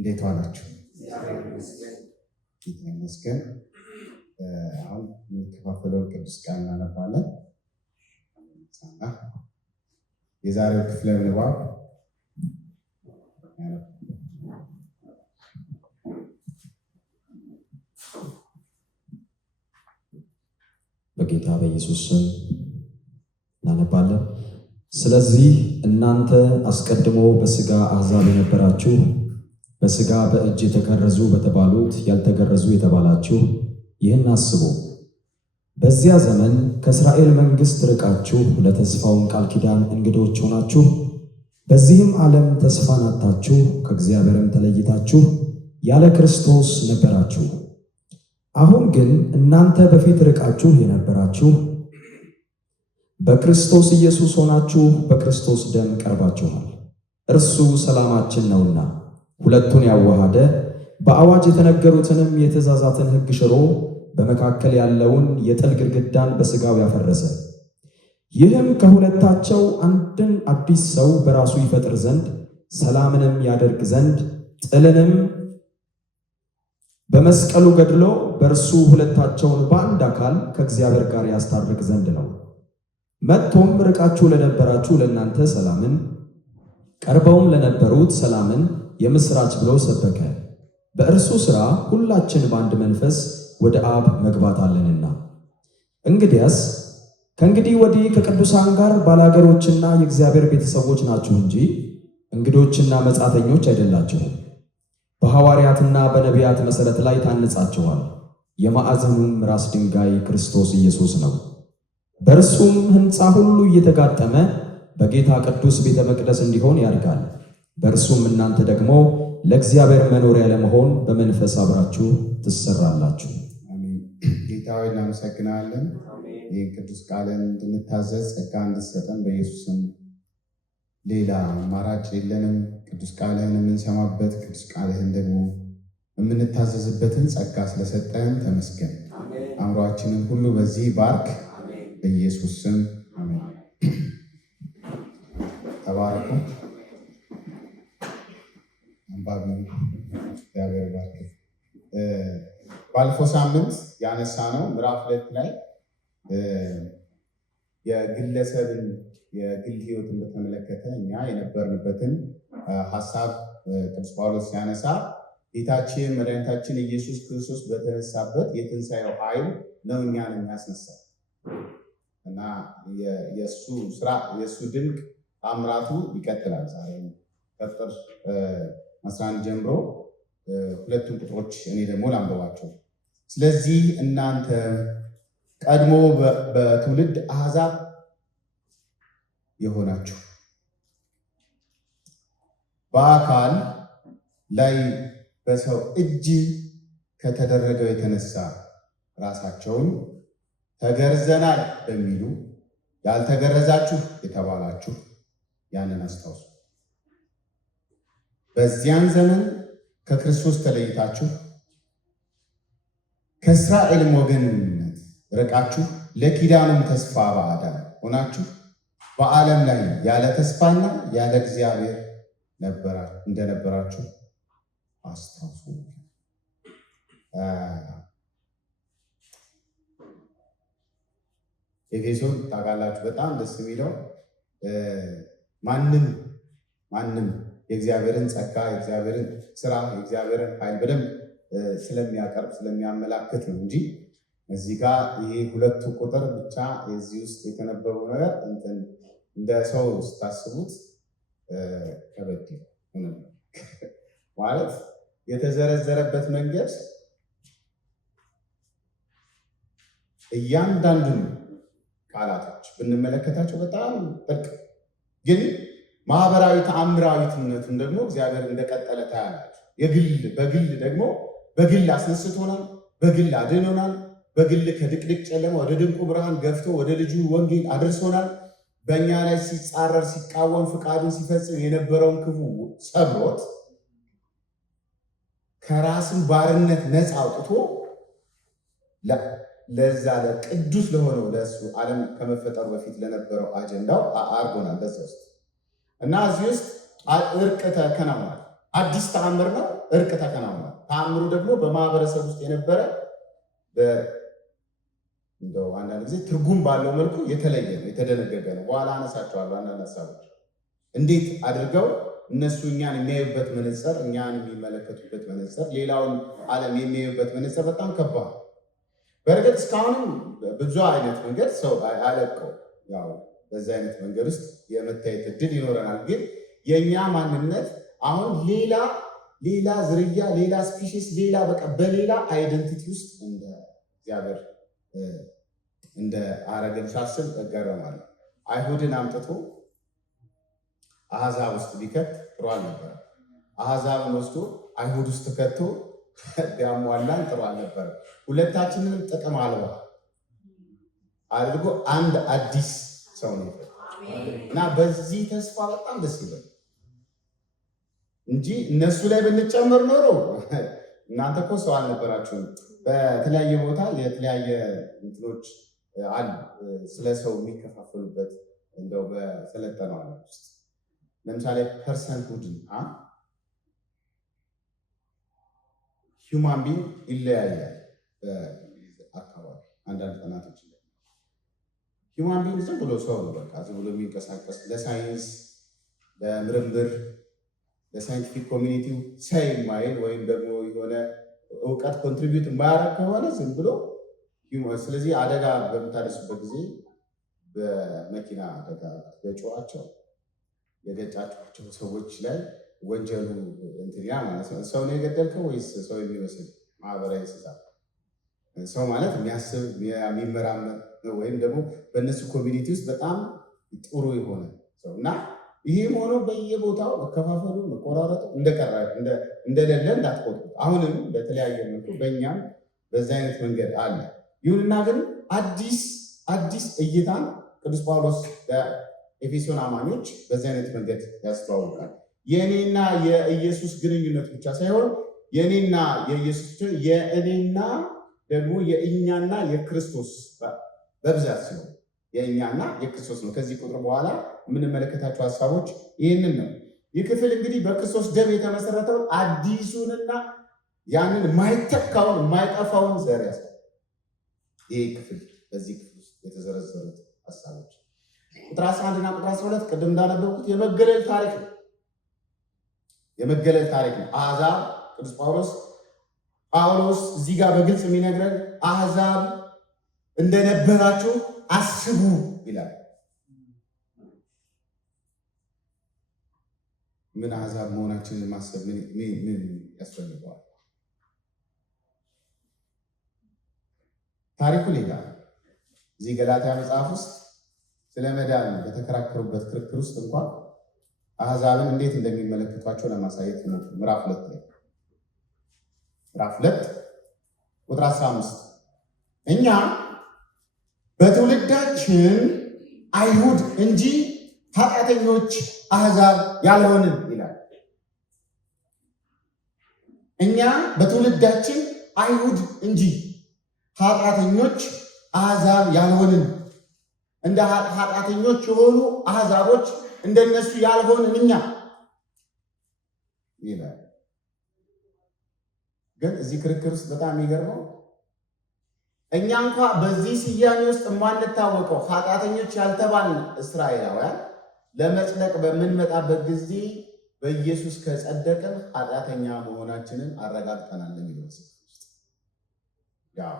እንዴት ዋላችሁ? ጌታ ይመስገን። አሁን የምንከፋፈለው ቅዱስ ቃል እናነባለን። የዛሬው ክፍለ ንባብ በጌታ በኢየሱስ ስም እናነባለን። ስለዚህ እናንተ አስቀድሞ በሥጋ አሕዛብ የነበራችሁ በሥጋ በእጅ የተገረዙ በተባሉት ያልተገረዙ የተባላችሁ ይህን አስቡ። በዚያ ዘመን ከእስራኤል መንግሥት ርቃችሁ ለተስፋውን ቃል ኪዳን እንግዶች ሆናችሁ በዚህም ዓለም ተስፋን አጥታችሁ ከእግዚአብሔርም ተለይታችሁ ያለ ክርስቶስ ነበራችሁ። አሁን ግን እናንተ በፊት ርቃችሁ የነበራችሁ በክርስቶስ ኢየሱስ ሆናችሁ በክርስቶስ ደም ቀርባችኋል። እርሱ ሰላማችን ነውና ሁለቱን ያዋሃደ በአዋጅ የተነገሩትንም የትእዛዛትን ሕግ ሽሮ በመካከል ያለውን የጥል ግድግዳን በሥጋው ያፈረሰ፣ ይህም ከሁለታቸው አንድን አዲስ ሰው በራሱ ይፈጥር ዘንድ ሰላምንም ያደርግ ዘንድ ጥልንም በመስቀሉ ገድሎ በእርሱ ሁለታቸውን በአንድ አካል ከእግዚአብሔር ጋር ያስታርቅ ዘንድ ነው። መጥቶም ርቃችሁ ለነበራችሁ ለእናንተ ሰላምን፣ ቀርበውም ለነበሩት ሰላምን የምሥራች ብሎ ሰበከ። በእርሱ ሥራ ሁላችን በአንድ መንፈስ ወደ አብ መግባት አለንና። እንግዲያስ ከእንግዲህ ወዲህ ከቅዱሳን ጋር ባላገሮችና የእግዚአብሔር ቤተሰቦች ናችሁ እንጂ እንግዶችና መጻተኞች አይደላችሁም። በሐዋርያትና በነቢያት መሠረት ላይ ታንጻችኋል። የማዕዘኑም ራስ ድንጋይ ክርስቶስ ኢየሱስ ነው። በእርሱም ሕንፃ ሁሉ እየተጋጠመ በጌታ ቅዱስ ቤተ መቅደስ እንዲሆን ያድጋል። በእርሱም እናንተ ደግሞ ለእግዚአብሔር መኖሪያ ለመሆን በመንፈስ አብራችሁ ትሰራላችሁ። አሜን። ጌታ ሆይ እናመሰግናለን። ይህን ቅዱስ ቃልን እንድንታዘዝ ጸጋ እንድትሰጠን በኢየሱስም ሌላ አማራጭ የለንም። ቅዱስ ቃልህን የምንሰማበት ቅዱስ ቃልህን ደግሞ የምንታዘዝበትን ጸጋ ስለሰጠን ተመስገን። አእምሯችንን ሁሉ በዚህ ባርክ በኢየሱስ ስም አሜን። ተባረኩ። አንባቢ እግዚአብሔር ባርክ። ባለፈው ሳምንት ያነሳ ነው ምዕራፍ 2 ላይ የግለሰብን የግል ሕይወትን በተመለከተ እኛ የነበርንበትን ሀሳብ ቅዱስ ጳውሎስ ሲያነሳ ጌታችን መድኃኒታችን ኢየሱስ ክርስቶስ በተነሳበት የትንሣኤው ኃይል ነው እኛን የሚያስነሳው እና የእሱ ስራ የእሱ ድንቅ ታምራቱ ይቀጥላል። ዛሬ ከቁጥር 11 ጀምሮ ሁለቱን ቁጥሮች እኔ ደግሞ ላንበባቸው። ስለዚህ እናንተ ቀድሞ በትውልድ አሕዛብ የሆናችሁ በአካል ላይ በሰው እጅ ከተደረገው የተነሳ ራሳቸውን ተገርዘናል በሚሉ ያልተገረዛችሁ የተባላችሁ ያንን አስታውሱ። በዚያን ዘመን ከክርስቶስ ተለይታችሁ ከእስራኤልም ወገንነት ርቃችሁ ለኪዳኑም ተስፋ ባዕዳን ሆናችሁ በዓለም ላይ ያለ ተስፋና ያለ እግዚአብሔር እንደነበራችሁ አስታውሱ። ኤፌሶን ታውቃላችሁ፣ በጣም ደስ የሚለው ማንም የእግዚአብሔርን ጸጋ፣ የእግዚአብሔርን ስራ፣ የእግዚአብሔርን ኃይል በደንብ ስለሚያቀርብ ስለሚያመላክት ነው እንጂ እዚህ ጋር ይሄ ሁለቱ ቁጥር ብቻ የዚህ ውስጥ የተነበበው ነገር እንደ ሰው ስታስቡት ከበድ ማለት የተዘረዘረበት መንገድ እያንዳንዱን ቃላቶች ብንመለከታቸው በጣም ጥልቅ፣ ግን ማህበራዊ ተአምራዊትነቱን ደግሞ እግዚአብሔር እንደቀጠለ ታያላችሁ። በግል ደግሞ በግል አስነስቶናል፣ በግል አድኖናል፣ በግል ከድቅድቅ ጨለማ ወደ ድንቁ ብርሃን ገፍቶ ወደ ልጁ ወንጌል አድርሶናል። በእኛ ላይ ሲጻረር ሲቃወም ፍቃዱን ሲፈጽም የነበረውን ክፉ ሰብሮት ከራስን ባርነት ነፃ አውጥቶ ለዛ ለቅዱስ ለሆነው ለእሱ ዓለም ከመፈጠሩ በፊት ለነበረው አጀንዳው አርጎናል በዛ ውስጥ እና እዚህ ውስጥ እርቅ ተከናውኗል። አዲስ ተአምር ነው። እርቅ ተከናውኗል። ተአምሩ ደግሞ በማህበረሰብ ውስጥ የነበረ እንደው አንዳንድ ጊዜ ትርጉም ባለው መልኩ የተለየ ነው፣ የተደነገገ ነው። በኋላ አነሳቸዋለሁ አንዳንድ ሀሳቦች እንዴት አድርገው እነሱ እኛን የሚያዩበት መነጽር፣ እኛን የሚመለከቱበት መነጽር፣ ሌላውን ዓለም የሚያዩበት መነጽር በጣም ከባድ። በእርግጥ እስካሁንም ብዙ አይነት መንገድ ሰው አለቀው ያው በዚህ አይነት መንገድ ውስጥ የመታየት እድል ይኖረናል። ግን የእኛ ማንነት አሁን ሌላ ዝርያ፣ ሌላ ስፒሺስ፣ ሌላ በቃ በሌላ አይደንቲቲ ውስጥ እንደ እግዚአብሔር እንደ አረገን ሳስብ እገረማለሁ። አይሁድን አምጥቶ አሕዛብ ውስጥ ቢከት ጥሩ አልነበረ። አሕዛብን ወስዶ አይሁድ ውስጥ ከቶ ቢያሟላን ጥሩ አልነበረ። ሁለታችንንም ጥቅም አልባ አድርጎ አንድ አዲስ ሰው ነው እና በዚህ ተስፋ በጣም ደስ ይላል እንጂ እነሱ ላይ ብንጨመር ኖሮ እናንተ እኮ ሰው አልነበራችሁም። በተለያየ ቦታ የተለያየ እንትኖች አሉ ስለ ሰው የሚከፋፈሉበት እንደው በሰለጠነው ዓለም ውስጥ ለምሳሌ ፐርሰን ሁድን ሂውማን ቢንግ ይለያያል። በአካባቢ አንዳንድ ጥናቶች ሂውማን ቢንግ ዝም ብሎ ሰው ነው፣ በቃ ዝም ብሎ የሚንቀሳቀስ ለሳይንስ ለምርምር ለሳይንቲፊክ ኮሚኒቲው ሳይ ማይል ወይም ደግሞ የሆነ እውቀት ኮንትሪቢዩት የማያደርግ ከሆነ ዝም ብሎ ስለዚህ አደጋ በምታደርሱበት ጊዜ በመኪና አደጋ ገጯቸው የገጫቸው ሰዎች ላይ ወንጀሉ እንትያ ማለት ነው። ሰው ነው የገደልከው ወይስ ሰው የሚመስል ማህበራዊ እንስሳ? ሰው ማለት የሚያስብ የሚመራመር ወይም ደግሞ በእነሱ ኮሚኒቲ ውስጥ በጣም ጥሩ የሆነ ሰው እና ይህም ሆኖ በየቦታው መከፋፈሉ መቆራረጡ እንደቀረ እንደሌለ እንዳትቆጥሩ። አሁንም በተለያየ መልኩ በእኛም በዚህ አይነት መንገድ አለ። ይሁንና ግን አዲስ እይታን ቅዱስ ጳውሎስ ለኤፌሶን አማኞች በዚህ አይነት መንገድ ያስተዋውቃል። የእኔና የኢየሱስ ግንኙነት ብቻ ሳይሆን የእኔና የኢየሱስ የእኔና ደግሞ የእኛና የክርስቶስ በብዛት ሲሆን የእኛና የክርስቶስ ነው። ከዚህ ቁጥር በኋላ የምንመለከታቸው ሀሳቦች ይህንን ነው። ይህ ክፍል እንግዲህ በክርስቶስ ደም የተመሰረተውን አዲሱንና ያንን ማይተካውን የማይጠፋውን ዘር ያሳያል። ይህ ክፍል በዚህ ክፍል ውስጥ የተዘረዘሩት ሀሳቦች ቁጥር 11 እና ቁጥር 12 ቅድም እንዳነበብኩት የመገለል ታሪክ ነው። የመገለል ታሪክ ነው። አሕዛብ ቅዱስ ጳውሎስ እዚህ ጋር በግልጽ የሚነግረን አሕዛብ እንደነበራችሁ አስቡ ይላል። ምን አሕዛብ መሆናችንን ማሰብ ምን ያስፈልገዋል? ታሪኩ ሌላ። እዚህ ገላትያ መጽሐፍ ውስጥ ስለ መዳን በተከራከሩበት ክርክር ውስጥ እንኳን አሕዛብን እንዴት እንደሚመለከቷቸው ለማሳየት ሞክሩ። ምዕራፍ 2 ቁጥር 15 እኛ በትውልዳችን አይሁድ እንጂ ኃጢአተኞች አሕዛብ ያልሆንን ይላል። እኛ በትውልዳችን አይሁድ እንጂ ኃጢአተኞች አሕዛብ ያልሆንን፣ እንደ ኃጢአተኞች የሆኑ አሕዛቦች እንደነሱ ያልሆንን እኛ ይላል። ግን እዚህ ክርክር ውስጥ በጣም የሚገርመው እኛ እንኳ በዚህ ስያሜ ውስጥ የማንታወቀው ኃጢአተኞች ያልተባልን እስራኤላውያን ለመጽደቅ በምንመጣበት ጊዜ በኢየሱስ ከጸደቅን ኃጢአተኛ መሆናችንን አረጋግጠናል የሚለው ውስጥ ያው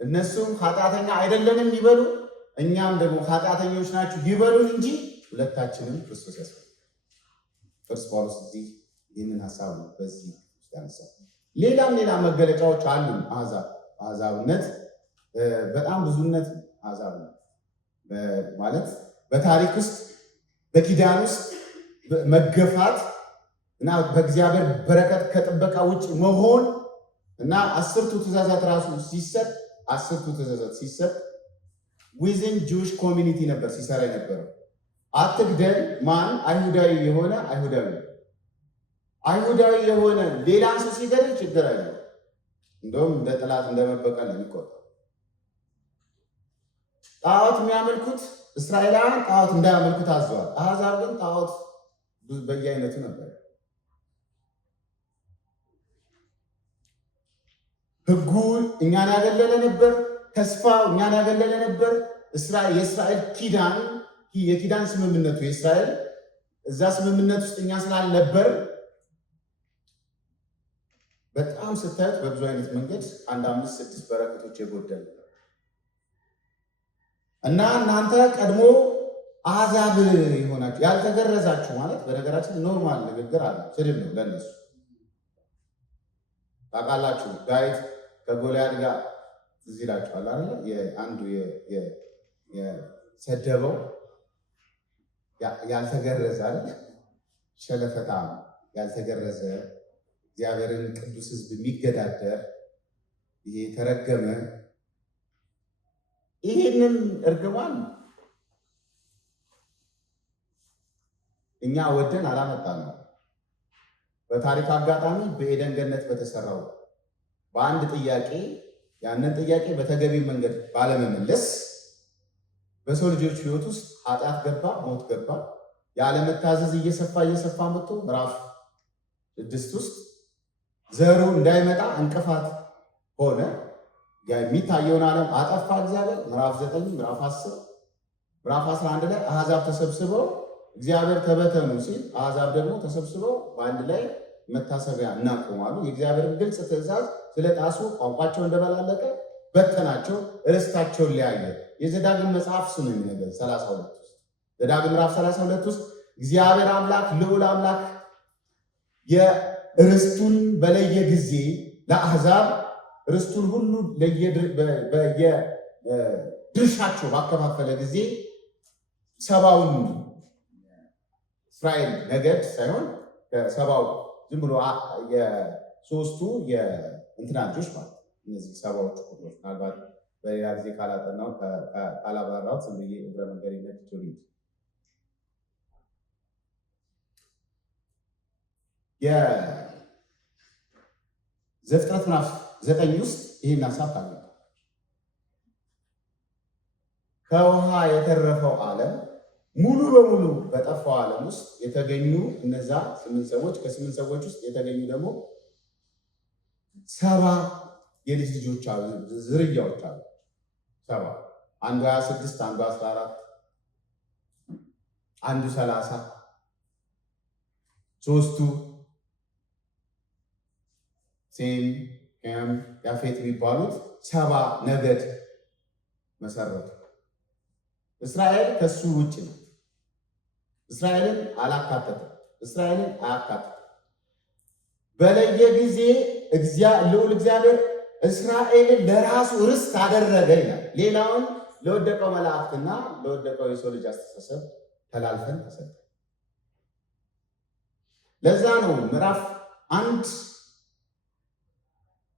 እነሱም ኃጢአተኛ አይደለንም ይበሉ፣ እኛም ደግሞ ኃጢአተኞች ናችሁ ይበሉን እንጂ ሁለታችንም ክርስቶስ ያስፈልጋል። ቅዱስ ጳውሎስ እዚህ ይህንን ሀሳብ ነው በዚህ ውስጥ ያነሳው። ሌላ መገለጫዎች አሉ። አሕዛብነት በጣም ብዙነት አሕዛብ ማለት በታሪክ ውስጥ በኪዳን ውስጥ መገፋት እና በእግዚአብሔር በረከት ከጥበቃ ውጭ መሆን እና 10ቱ ትእዛዛት ራሱ ሲሰጥ 10ቱ ትእዛዛት ሲሰጥ ዊዝን ጁዊሽ ኮሚኒቲ ነበር ሲሰራ የነበረው። አትግደል፣ ማን አይሁዳዊ የሆነ አይሁዳዊ የሆነ ሌላ ሰው ሲገድል ችግር አለ። እንደውም እንደ ጠላት እንደመበቀል ነው የሚቆጠረው። ጣዖት የሚያመልኩት እስራኤላውያን ጣዖት እንዳያመልኩት አዘዋል። አሕዛብ ግን ጣዖት በየአይነቱ ነበር። ሕጉ እኛን ያገለለ ነበር። ተስፋው እኛን ያገለለ ነበር። የእስራኤል የኪዳን ስምምነቱ የእስራኤል እዛ ስምምነት ውስጥ እኛ ስላልነበር በጣም ስታዩት በብዙ አይነት መንገድ 1፣ 5፣ 6 በረከቶች የጎደሉ እና እናንተ ቀድሞ አሕዛብ የሆናችሁ ያልተገረዛችሁ ማለት በነገራችን ኖርማል ንግግር አለ። ስድብ ነው ለነሱ። ታውቃላችሁ ዳዊት ከጎልያድ ጋር እዚህ ይላችኋል አይደል? አንዱ የሰደበው ያልተገረዘ አይደል? ሸለፈታ ያልተገረዘ እግዚአብሔርን ቅዱስ ሕዝብ የሚገዳደር ይሄ ተረገመ። ይህንን እርግማን እኛ ወደን አላመጣነው። በታሪክ አጋጣሚ በኤደን ገነት በተሰራው በአንድ ጥያቄ ያንን ጥያቄ በተገቢ መንገድ ባለመመለስ በሰው ልጆች ሕይወት ውስጥ ኃጢአት ገባ፣ ሞት ገባ። ያለመታዘዝ እየሰፋ መጥቶ ምዕራፍ 6 ውስጥ ዘሩ እንዳይመጣ እንቅፋት ሆነ። የሚታየውን ዓለም አጠፋ እግዚአብሔር። ምዕራፍ 9 ምዕራፍ 10 ምዕራፍ 11 ላይ አሕዛብ ተሰብስበው እግዚአብሔር ተበተኑ ሲል አሕዛብ ደግሞ ተሰብስበው በአንድ ላይ መታሰቢያ እናቆማሉ። የእግዚአብሔርን ግልጽ ትእዛዝ ስለጣሱ ቋንቋቸው እንደበላለቀ በተናቸው፣ ርስታቸውን ለያየ። የዘዳግም መጽሐፍ ስሙ የሚነገር 32 ውስጥ ዘዳግም ምዕራፍ 32 ውስጥ እግዚአብሔር አምላክ ልዑል አምላክ የርስቱን በለየ ጊዜ ለአሕዛብ ርስቱን ሁሉ በየድርሻቸው ባከፋፈለ ጊዜ 70ውን እስራኤል ነገድ ሳይሆን ከ70ው ዝም ብሎ የሶስቱ የእንትና ልጆች ማለት እነዚህ 70ዎቹ ቁጥሮች ምናልባት በሌላ ጊዜ ካላጠናው ካላብራራሁት ዝም ብዬ እግረ መንገድ ይነትቶል። የዘፍጥረት ምዕራፍ 9 ውስጥ ይህን ሀሳብ ታገኙ። ከውሃ የተረፈው ዓለም ሙሉ በሙሉ በጠፋው ዓለም ውስጥ የተገኙ እነዛ 8 ሰዎች ከ8 ሰዎች ውስጥ የተገኙ ደግሞ 70 የልጅ ልጆች አሉ፣ ዝርያዎች አሉ። 70 አንዱ 26 አንዱ 14 አንዱ 30 ሶስቱ ሴም ካም ያፌት የሚባሉት 70 ነገድ መሰረቱ። እስራኤል ከሱ ውጭ ነው። እስራኤልን አላካተተም። እስራኤልን አያካተተም። በለየ ጊዜ ልዑል እግዚአብሔር እስራኤልን ለራሱ ርስት አደረገ ይላል። ሌላውን ለወደቀው መላእክትና ለወደቀው የሰው ልጅ አስተሳሰብ ተላልፈን ተሰጠ። ለዛ ነው ምዕራፍ 1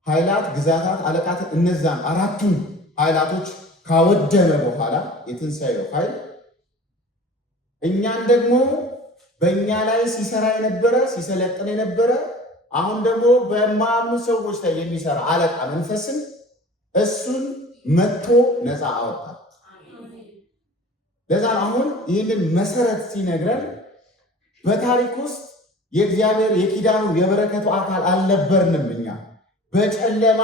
ኃይላት፣ ግዛታት፣ አለቃትን እነዛን አራቱን ኃይላቶች ካወደመ በኋላ የትንሣኤው ኃይል እኛን ደግሞ በእኛ ላይ ሲሰራ የነበረ ሲሰለጥን የነበረ አሁን ደግሞ በማያምኑ ሰዎች ላይ የሚሰራ አለቃ መንፈስን እሱን መጥቶ ነፃ አወጣ። ለዛ አሁን ይህንን መሰረት ሲነግረን በታሪክ ውስጥ የእግዚአብሔር የኪዳኑ የበረከቱ አካል አልነበርንም። እኛ በጨለማ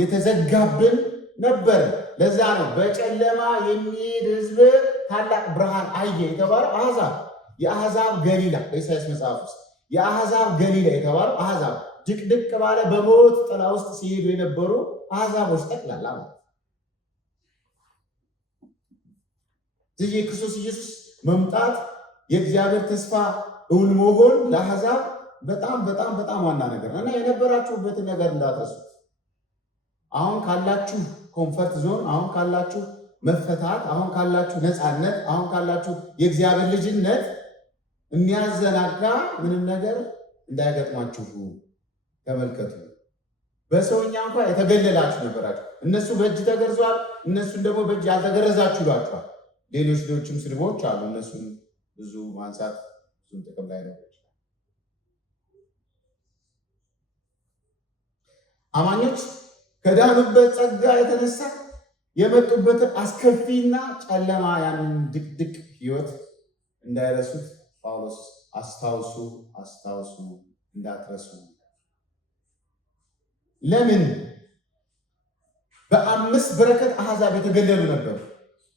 የተዘጋብን ነበር። ለዛ ነው በጨለማ የሚሄድ ሕዝብ ታላቅ ብርሃን አየ የተባለው። አሕዛብ የአሕዛብ ገሊላ በኢሳይያስ መጽሐፍ ውስጥ የአሕዛብ ገሊላ የተባለው አሕዛብ ድቅድቅ ባለ በሞት ጥላ ውስጥ ሲሄዱ የነበሩ አሕዛቦች ጠቅላላ ማለት ነው። የክርስቶስ ኢየሱስ መምጣት የእግዚአብሔር ተስፋ እውን መሆን ለአሕዛብ በጣም በጣም በጣም ዋና ነገር ነው እና የነበራችሁበትን ነገር እንዳትረሱ። አሁን ካላችሁ ኮምፈርት ዞን፣ አሁን ካላችሁ መፈታት፣ አሁን ካላችሁ ነፃነት፣ አሁን ካላችሁ የእግዚአብሔር ልጅነት የሚያዘናጋ ምንም ነገር እንዳይገጥማችሁ ተመልከቱ። በሰውኛ እንኳ የተገለላችሁ ነበራችሁ። እነሱ በእጅ ተገርዟል፣ እነሱን ደግሞ በእጅ ያልተገረዛችሁ ይሏችኋል። ሌሎችም ስድቦች አሉ። እነሱን ብዙ ማንሳት ብዙም ጥቅም ላይ ነው። አማኞች ከዳኑበት ጸጋ የተነሳ የመጡበትን አስከፊና ጨለማ ያንን ድቅድቅ ሕይወት እንዳይረሱት ጳውሎስ አስታውሱ እንዳትረሱ። ለምን በ5 በረከት አሕዛብ የተገለሉ ነበሩ።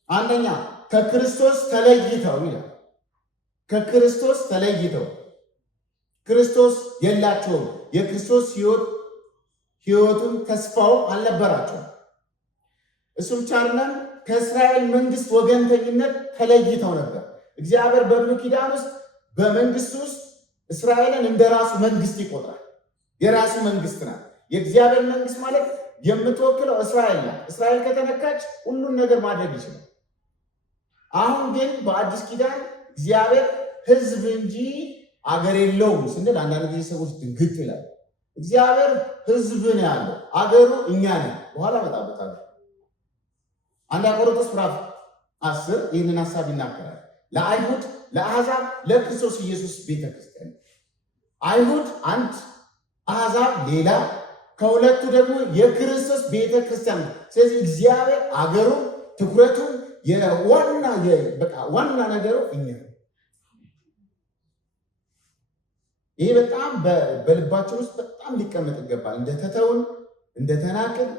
አንደኛ ከክርስቶስ ተለይተው ይላል። ከክርስቶስ ተለይተው ክርስቶስ የላቸውም። የክርስቶስ ሕይወቱን ተስፋው አልነበራቸውም። እሱ ብቻ አይደለም፣ ከእስራኤል መንግስት ወገንተኝነት ተለይተው ነበር። እግዚአብሔር በብሉይ ኪዳን ውስጥ በመንግስት ውስጥ እስራኤልን እንደ ራሱ መንግስት ይቆጥራል። የራሱ መንግስት ናት። የእግዚአብሔር መንግስት ማለት የምትወክለው እስራኤል ናት። እስራኤል ከተነካች ሁሉን ነገር ማድረግ ይችላል። አሁን ግን በአዲስ ኪዳን እግዚአብሔር ሕዝብ እንጂ አገር የለውም ስንል አንዳንድ ጊዜ ሰዎች ድንግጥ ይላል። እግዚአብሔር ሕዝብ ነው ያለው፣ አገሩ እኛ ነን። በኋላ እመጣበታለሁ። አንድ ቆሮንቶስ ምዕራፍ 10 ይህንን ሀሳብ ይናገራል። ለአይሁድ፣ ለአሕዛብ፣ ለክርስቶስ ኢየሱስ ቤተክርስቲያን አይሁድ አንድ፣ አሕዛብ ሌላ፣ ከሁለቱ ደግሞ የክርስቶስ ቤተክርስቲያን። ስለዚህ እግዚአብሔር አገሩ ትኩረቱ ዋና ነገሩ እኛ። ይሄ በጣም በልባችን ውስጥ በጣም ሊቀመጥ ይገባል። እንደተተውን እንደተናቅን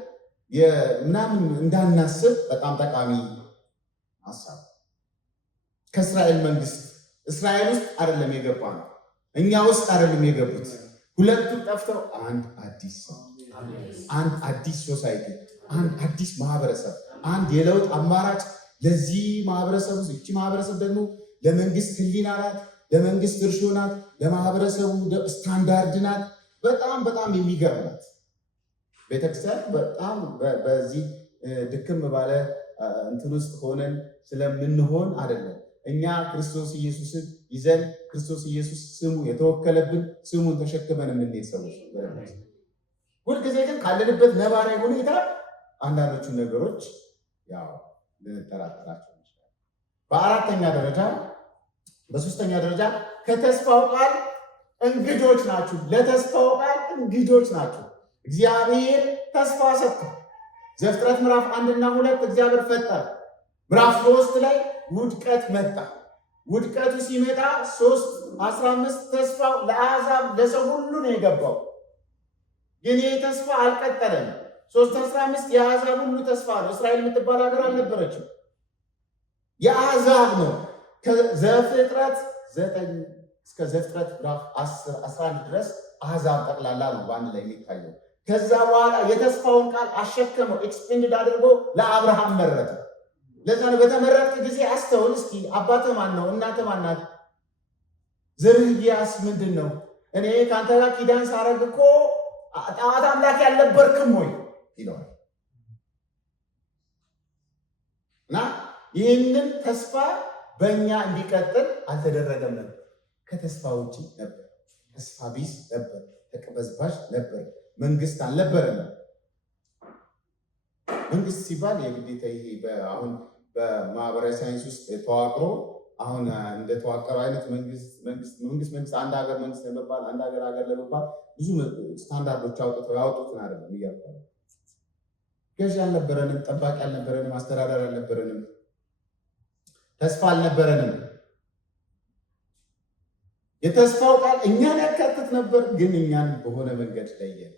ምናምን እንዳናስብ በጣም ጠቃሚ ሀሳብ። ከእስራኤል መንግስት እስራኤል ውስጥ አይደለም የገባ ነው፣ እኛ ውስጥ አይደለም የገቡት። ሁለቱም ጠፍተው አንድ አዲስ ሰው፣ አንድ አዲስ ሶሳይቲ፣ አንድ አዲስ ማህበረሰብ፣ አንድ የለውጥ አማራጭ ለዚህ ማህበረሰብ ውስጥ። እቺ ማህበረሰብ ደግሞ ለመንግስት ህሊና ናት፣ ለመንግስት እርሾ ናት፣ ለማህበረሰቡ ስታንዳርድ ናት። በጣም የሚገርም ናት ቤተክርስቲያን። በጣም በዚህ ድክም ባለ እንትን ውስጥ ሆነን ስለምንሆን አይደለም። እኛ ክርስቶስ ኢየሱስን ይዘን ክርስቶስ ኢየሱስ ስሙ የተወከለብን ስሙን ተሸክመን የምንሄድ ሰዎች። ሁልጊዜ ግን ካለንበት ነባራዊ ሁኔታ አንዳንዶቹ ነገሮች ያው ልንጠራጠራቸው እንችላለን። በሶስተኛ ደረጃ ከተስፋው ቃል እንግዶች ናችሁ። ለተስፋው ቃል እንግዶች ናችሁ። እግዚአብሔር ተስፋ ሰጥቷል። ዘፍጥረት ምዕራፍ 1 እና 2 እግዚአብሔር ፈጠረ። ምዕራፍ 3 ላይ ውድቀት መጣ። ውድቀቱ ሲመጣ 3:15 ተስፋው ለአሕዛብ ለሰው ሁሉ ነው የገባው። ግን ይህ ተስፋ አልቀጠለም። 3:15 የአሕዛብ ሁሉ ተስፋ ነው። እስራኤል የምትባል ሀገር አልነበረችም፣ የአሕዛብ ነው። ከዘፍጥረት 9 እስከ ዘፍጥረት ምዕራፍ 10-11 ድረስ አሕዛብ ጠቅላላ ነው በአንድ ላይ የሚታየው። ከዛ በኋላ የተስፋውን ቃል አሸከመው፣ ኤክስፔንድ አድርጎ ለአብርሃም መረጠ። ለዛ ነው በተመረጥክ ጊዜ አስተውል እስኪ፣ አባትህ ማን ነው? እናትህ ማን ናት? ዝርያስ ምንድን ነው? እኔ ከአንተ ጋር ኪዳን ሳረግ እኮ ጣዖት አምላክ ያልነበርክም ወይ ይለዋል። እና ይህንን ተስፋ በእኛ እንዲቀጥል አልተደረገም ነበር። ከተስፋ ውጭ ነበር። ተስፋ ቢስ ነበር። ተቀበዝባዥ ነበር። መንግስት አልነበረም። መንግስት ሲባል የግዴታ ይሄ አሁን በማህበራዊ ሳይንስ ውስጥ ተዋቅሮ አሁን እንደተዋቀረው አይነት መንግስት አንድ ሀገር መንግስት ለመባል አንድ ሀገር ለመባል ብዙ ስታንዳርዶች ያወጡትን አይደለም እያልኩ ነው። ገዢ አልነበረንም፣ ጠባቂ አልነበረንም፣ አስተዳደር አልነበረንም፣ ተስፋ አልነበረንም። የተስፋው ቃል እኛን ያካትት ነበር፣ ግን እኛን በሆነ መንገድ ለየን።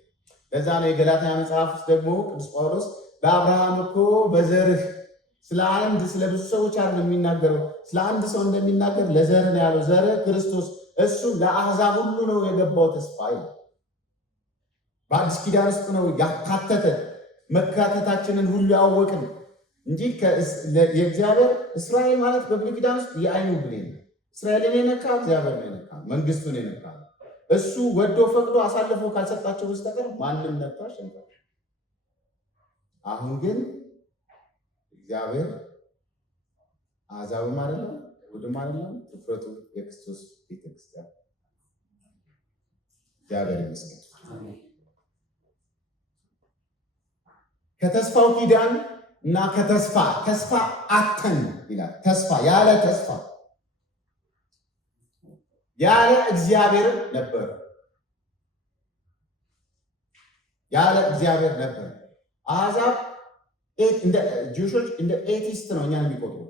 ለዛ ነው የገላትያ መጽሐፍ ውስጥ ደግሞ ቅዱስ ጳውሎስ ለአብርሃም እኮ በዘርህ ስለ ብዙ ሰዎች አይደለም የሚናገረው፣ ስለ አንድ ሰው እንደሚናገር ለዘርህ ነው ያለው። ዘርህ ክርስቶስ፣ እሱ ለአሕዛብ ሁሉ ነው የገባው ተስፋ ይላል። በአዲስ ኪዳን ውስጥ ነው ያካተተ። መካተታችንን ሁሉ ያወቅን እንጂ የእግዚአብሔር እስራኤል ማለት በብሉይ ኪዳን ውስጥ የዓይኑ ብሌን ነው። እስራኤልን የነካ እግዚአብሔር ነው የነካ፣ መንግስቱን የነካ እሱ ወዶ ፈቅዶ አሳልፎ ካልሰጣቸው በስተቀር ማንም ነካ አሸንፏል። አሁን ግን እግዚአብሔር አሕዛብም አይደለም አይሁድም አይደለም፣ ትኩረቱ የክርስቶስ ቤተክርስቲያን። እግዚአብሔር ይመስገን። ከተስፋው ኪዳን እና ተስፋ አተን ይላል። ተስፋ ያለ እግዚአብሔር ነበር። አሕዛብ እንደ ጁሾች እንደ ኤቲስት ነው እኛን የሚቆጥሩ።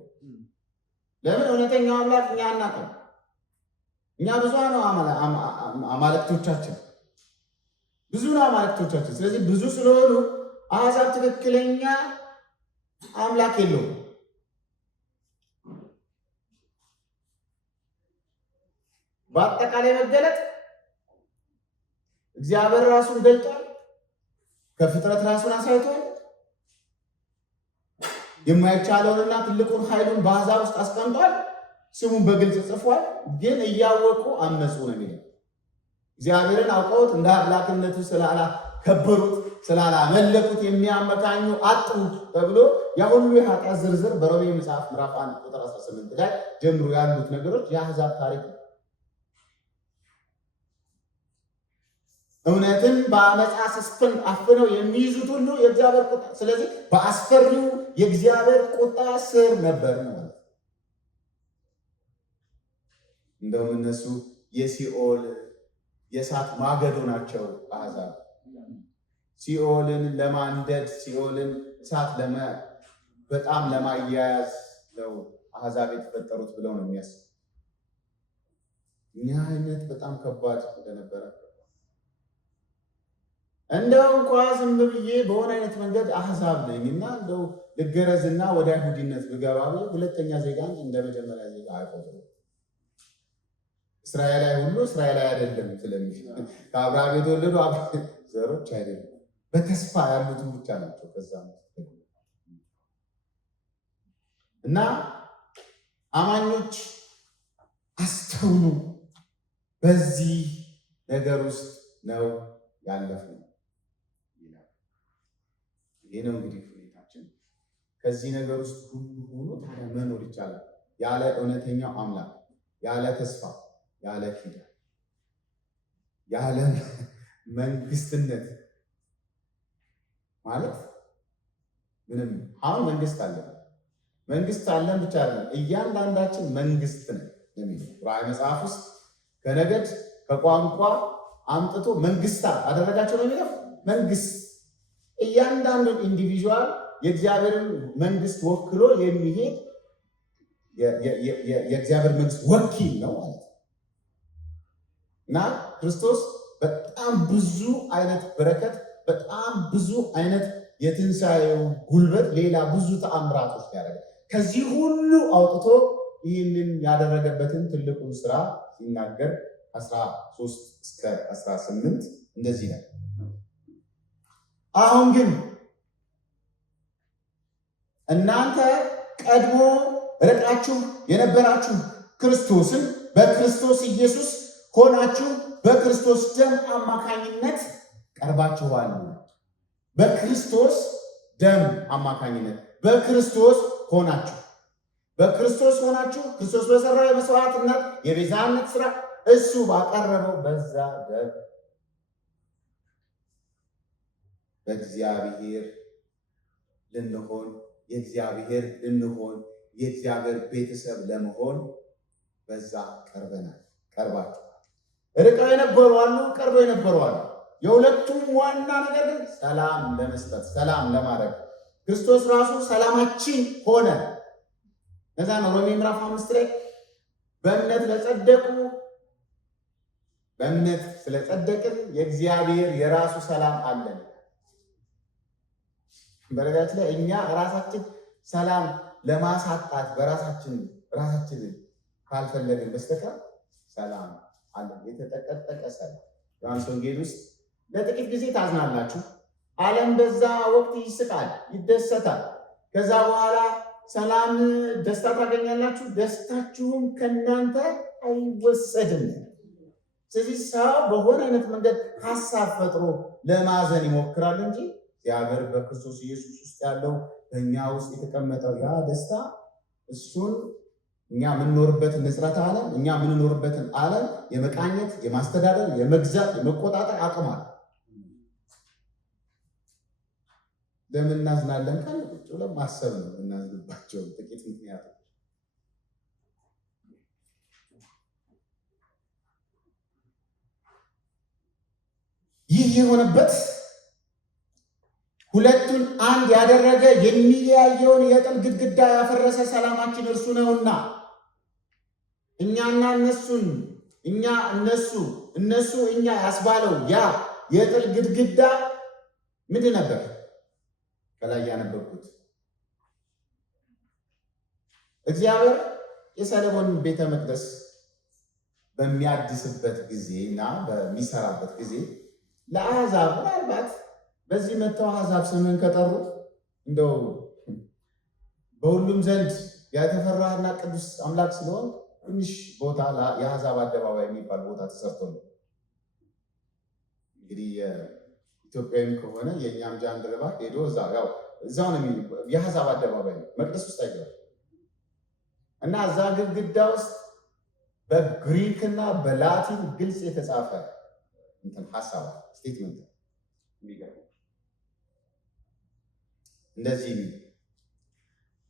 ለምን? እውነተኛው አምላክ እኛ አናውቅም። እኛ ብዙ ነው አማልክቶቻችን። ስለዚህ ብዙ ስለሆኑ አሕዛብ ትክክለኛ አምላክ የለውም። በአጠቃላይ መገለጥ እግዚአብሔር ራሱን ገልጧል። ከፍጥረት ራሱን አሳይቷል። የማይቻለውንና ትልቁን ኃይሉን በአሕዛብ ውስጥ አስቀምጧል። ስሙን በግልጽ ጽፏል። ግን እያወቁ አመፁ ነው የሚለው። እግዚአብሔርን አውቀውት እንደ አምላክነቱ ስላላከበሩት ስላላመለኩት የሚያመካኙ አጡ ተብሎ የሁሉ የኃጢአት ዝርዝር በሮሜ መጽሐፍ ምዕራፍ 1 ቁጥር 18 ላይ ጀምሮ ያሉት ነገሮች የአሕዛብ ታሪክ ነው። እውነትን በአመፃ ስስፍን አፍነው የሚይዙት ሁሉ የእግዚአብሔር ቁጣ፣ ስለዚህ በአስፈሪው የእግዚአብሔር ቁጣ ስር ነበር ነው። እንደውም እነሱ የሲኦል የእሳት ማገዶ ናቸው። አሕዛብ ሲኦልን ለማንደድ ሲኦልን እሳት በጣም ለማያያዝ ነው አሕዛብ የተፈጠሩት ብለው ነው የሚያስቡ። እኛ አይነት በጣም ከባድ እንደነበረ እንደው እንኳ ዝም ብዬ በሆነ አይነት መንገድ አሕዛብ ነኝና እንደው ልገረዝና ወደ አይሁዲነት ብገባ ሁለተኛ ዜጋ እንደ መጀመሪያ ዜጋ አይቆጥሩም። እስራኤላዊ ሁሉ እስራኤላዊ አይደለም ስለሚል ከአብርሃም የተወለዱ ዘሮች አይደለም፣ በተስፋ ያሉትን ብቻ ናቸው። ከዛ እና አማኞች አስተውሉ፣ በዚህ ነገር ውስጥ ነው ያለፍነው። ይህ ነው እንግዲህ ሁኔታችን። ከዚህ ነገር ውስጥ ሁሉ ሆኖ ታዲያ መኖር ይቻላል? ያለ እውነተኛው አምላክ፣ ያለ ተስፋ፣ ያለ ኪዳን፣ ያለ መንግስትነት ማለት ምንም። አሁን መንግስት አለን፣ መንግስት አለን ብቻ አይደለም፣ እያንዳንዳችን መንግስት ነን የሚለው ራዕይ መጽሐፍ ውስጥ ከነገድ ከቋንቋ አምጥቶ መንግስታት አደረጋቸው ነው የሚለው። መንግስት እያንዳንዱን ኢንዲቪዥዋል የእግዚአብሔርን መንግስት ወክሎ የሚሄድ የእግዚአብሔር መንግስት ወኪል ነው ማለት ነው። እና ክርስቶስ በጣም ብዙ አይነት በረከት፣ በጣም ብዙ አይነት የትንሣኤው ጉልበት፣ ሌላ ብዙ ተአምራቶች ያደረገ ከዚህ ሁሉ አውጥቶ ይህንን ያደረገበትን ትልቁን ስራ ሲናገር 13 እስከ 18 እንደዚህ ነው። አሁን ግን እናንተ ቀድሞ ርቃችሁ የነበራችሁ ክርስቶስን በክርስቶስ ኢየሱስ ሆናችሁ በክርስቶስ ደም አማካኝነት ቀርባችኋል። በክርስቶስ ደም አማካኝነት በክርስቶስ ሆናችሁ በክርስቶስ ሆናችሁ ክርስቶስ በሰራው የመስዋዕትነት የቤዛነት ስራ እሱ ባቀረበው በዛ ደም በእግዚአብሔር ልንሆን የእግዚአብሔር ልንሆን የእግዚአብሔር ቤተሰብ ለመሆን በዛ ቀርበናል። ቀርባችኋል። ርቀው የነበሩ አሉ፣ ቀርበው የነበሩ አሉ። የሁለቱም ዋና ነገር ግን ሰላም ለመስጠት ሰላም ለማድረግ ክርስቶስ ራሱ ሰላማችን ሆነ። ለዛ ነው ሮሜ ምዕራፍ 5 ላይ በእምነት ለጸደቁ በእምነት ስለጸደቅን የእግዚአብሔር የራሱ ሰላም አለን። በረጋችን ላይ እኛ ራሳችን ሰላም ለማሳጣት ራሳችንን ካልፈለግን በስተቀር ሰላም አለን። የተጠቀጠቀ ሰላም ዮሐንስ ወንጌል ውስጥ ለጥቂት ጊዜ ታዝናላችሁ፣ ዓለም በዛ ወቅት ይስቃል፣ ይደሰታል። ከዛ በኋላ ሰላም፣ ደስታ ታገኛላችሁ፣ ደስታችሁም ከእናንተ አይወሰድም። ስለዚህ ሰው በሆነ አይነት መንገድ ሀሳብ ፈጥሮ ለማዘን ይሞክራል እንጂ እግዚአብሔር በክርስቶስ ኢየሱስ ውስጥ ያለው በእኛ ውስጥ የተቀመጠው ያ ደስታ እሱን እኛ የምንኖርበትን ንጽረተ ዓለም እኛ የምንኖርበትን ዓለም የመቃኘት የማስተዳደር የመግዛት የመቆጣጠር አቅም አለ። ለምን እናዝናለን? ካለ ቁጭ ብለን ማሰብ ነው እናዝንባቸው ጥቂት ምክንያቶች። ይህ የሆነበት ሁለቱን አንድ ያደረገ የሚለያየውን የጥል ግድግዳ ያፈረሰ ሰላማችን እርሱ ነውና እኛና እነሱን እኛ እነሱ እኛ ያስባለው ያ የጥል ግድግዳ ምንድን ነበር? ከላይ ያነበብኩት እግዚአብሔር የሰለሞን ቤተ መቅደስ በሚያድስበት ጊዜ እና በሚሰራበት ጊዜ ለአሕዛብ ምናልባት በዚህ መጥተው አሕዛብ ስምን ከጠሩ እንደው በሁሉም ዘንድ የተፈራህና ቅዱስ አምላክ ስለሆን ትንሽ ቦታ የአሕዛብ አደባባይ የሚባል ቦታ ተሰርቶ ነው። እንግዲህ ኢትዮጵያዊም ከሆነ የእኛም ጃንደረባ ሄዶ እዛው ነው የአሕዛብ አደባባይ ነው፣ መቅደስ ውስጥ አይገባም። እና እዛ ግድግዳ ውስጥ በግሪክና በላቲን ግልጽ የተጻፈ ሀሳብ ስቴትመንት የሚገርም እንደዚህ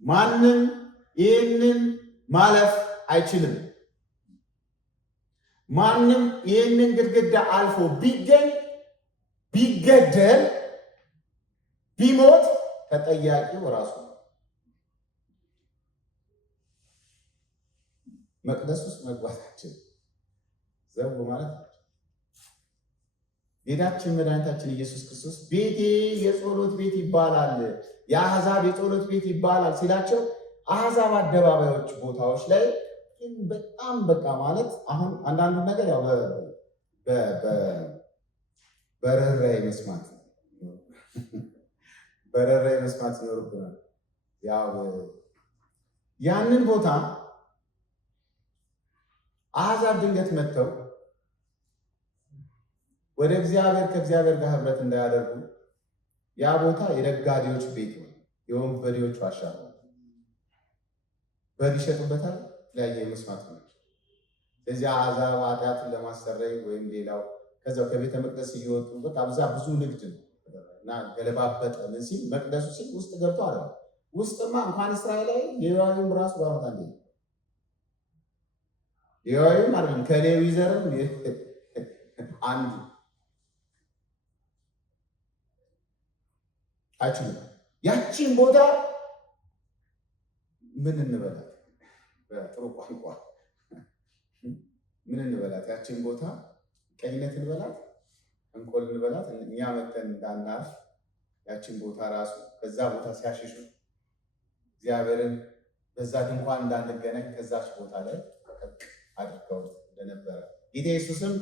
ማንም ይህንን ማለፍ አይችልም። ማንም ይህንን ግድግዳ አልፎ ቢገኝ ቢገደል ቢሞት ተጠያቂው ራሱ ነው። መቅደስ ውስጥ መግባታችን ዘው ማለት ነው። ጌታችን መድኃኒታችን ኢየሱስ ክርስቶስ ቤቴ የጸሎት ቤት ይባላል፣ የአሕዛብ የጸሎት ቤት ይባላል ሲላቸው አሕዛብ አደባባዮች ቦታዎች ላይ በጣም በቃ ማለት አሁን አንዳንዱ ነገር ያው በርህራሄ መስማት ይኖርብናል። ያው ያንን ቦታ አሕዛብ ድንገት መጥተው ወደ ከእግዚአብሔር ጋር ህብረት እንዳያደርጉ ያ ቦታ የነጋዴዎች ቤት ነው፣ የወንበዴዎች ዋሻ ነው። በግ ይሸጡበታል፣ የተለያየ መስማት ነው። ስለዚህ አሕዛብ ኃጢአቱን ለማሰረይ ወይም ሌላው ከዛው ከቤተ መቅደስ እየወጡ በቃ ብዙ ንግድ ነው እና ገለባበጠ ምን ሲል መቅደሱ ሲል ውስጥ ገብቶ አለ። ውስጥማ እንኳን እስራኤላዊ ሌዋዊም ራሱ ባሮታ እንዴ ሌዋዊም አይደለም ከሌዊ ዘርም አንዱ አይችልም። ያቺን ቦታ ምን እንበላት? በጥሩ ቋንቋ ምን እንበላት? ያቺን ቦታ ቀኝነት እንበላት፣ እንቆል እንበላት። እኛ መተን እንዳናርፍ ያቺን ቦታ ራሱ ከዛ ቦታ ሲያሸሹ እግዚአብሔርን በዛ ድንኳን እንዳንገናኝ ከዛች ቦታ ላይ አድርገው እንደነበረ ጌታ ኢየሱስም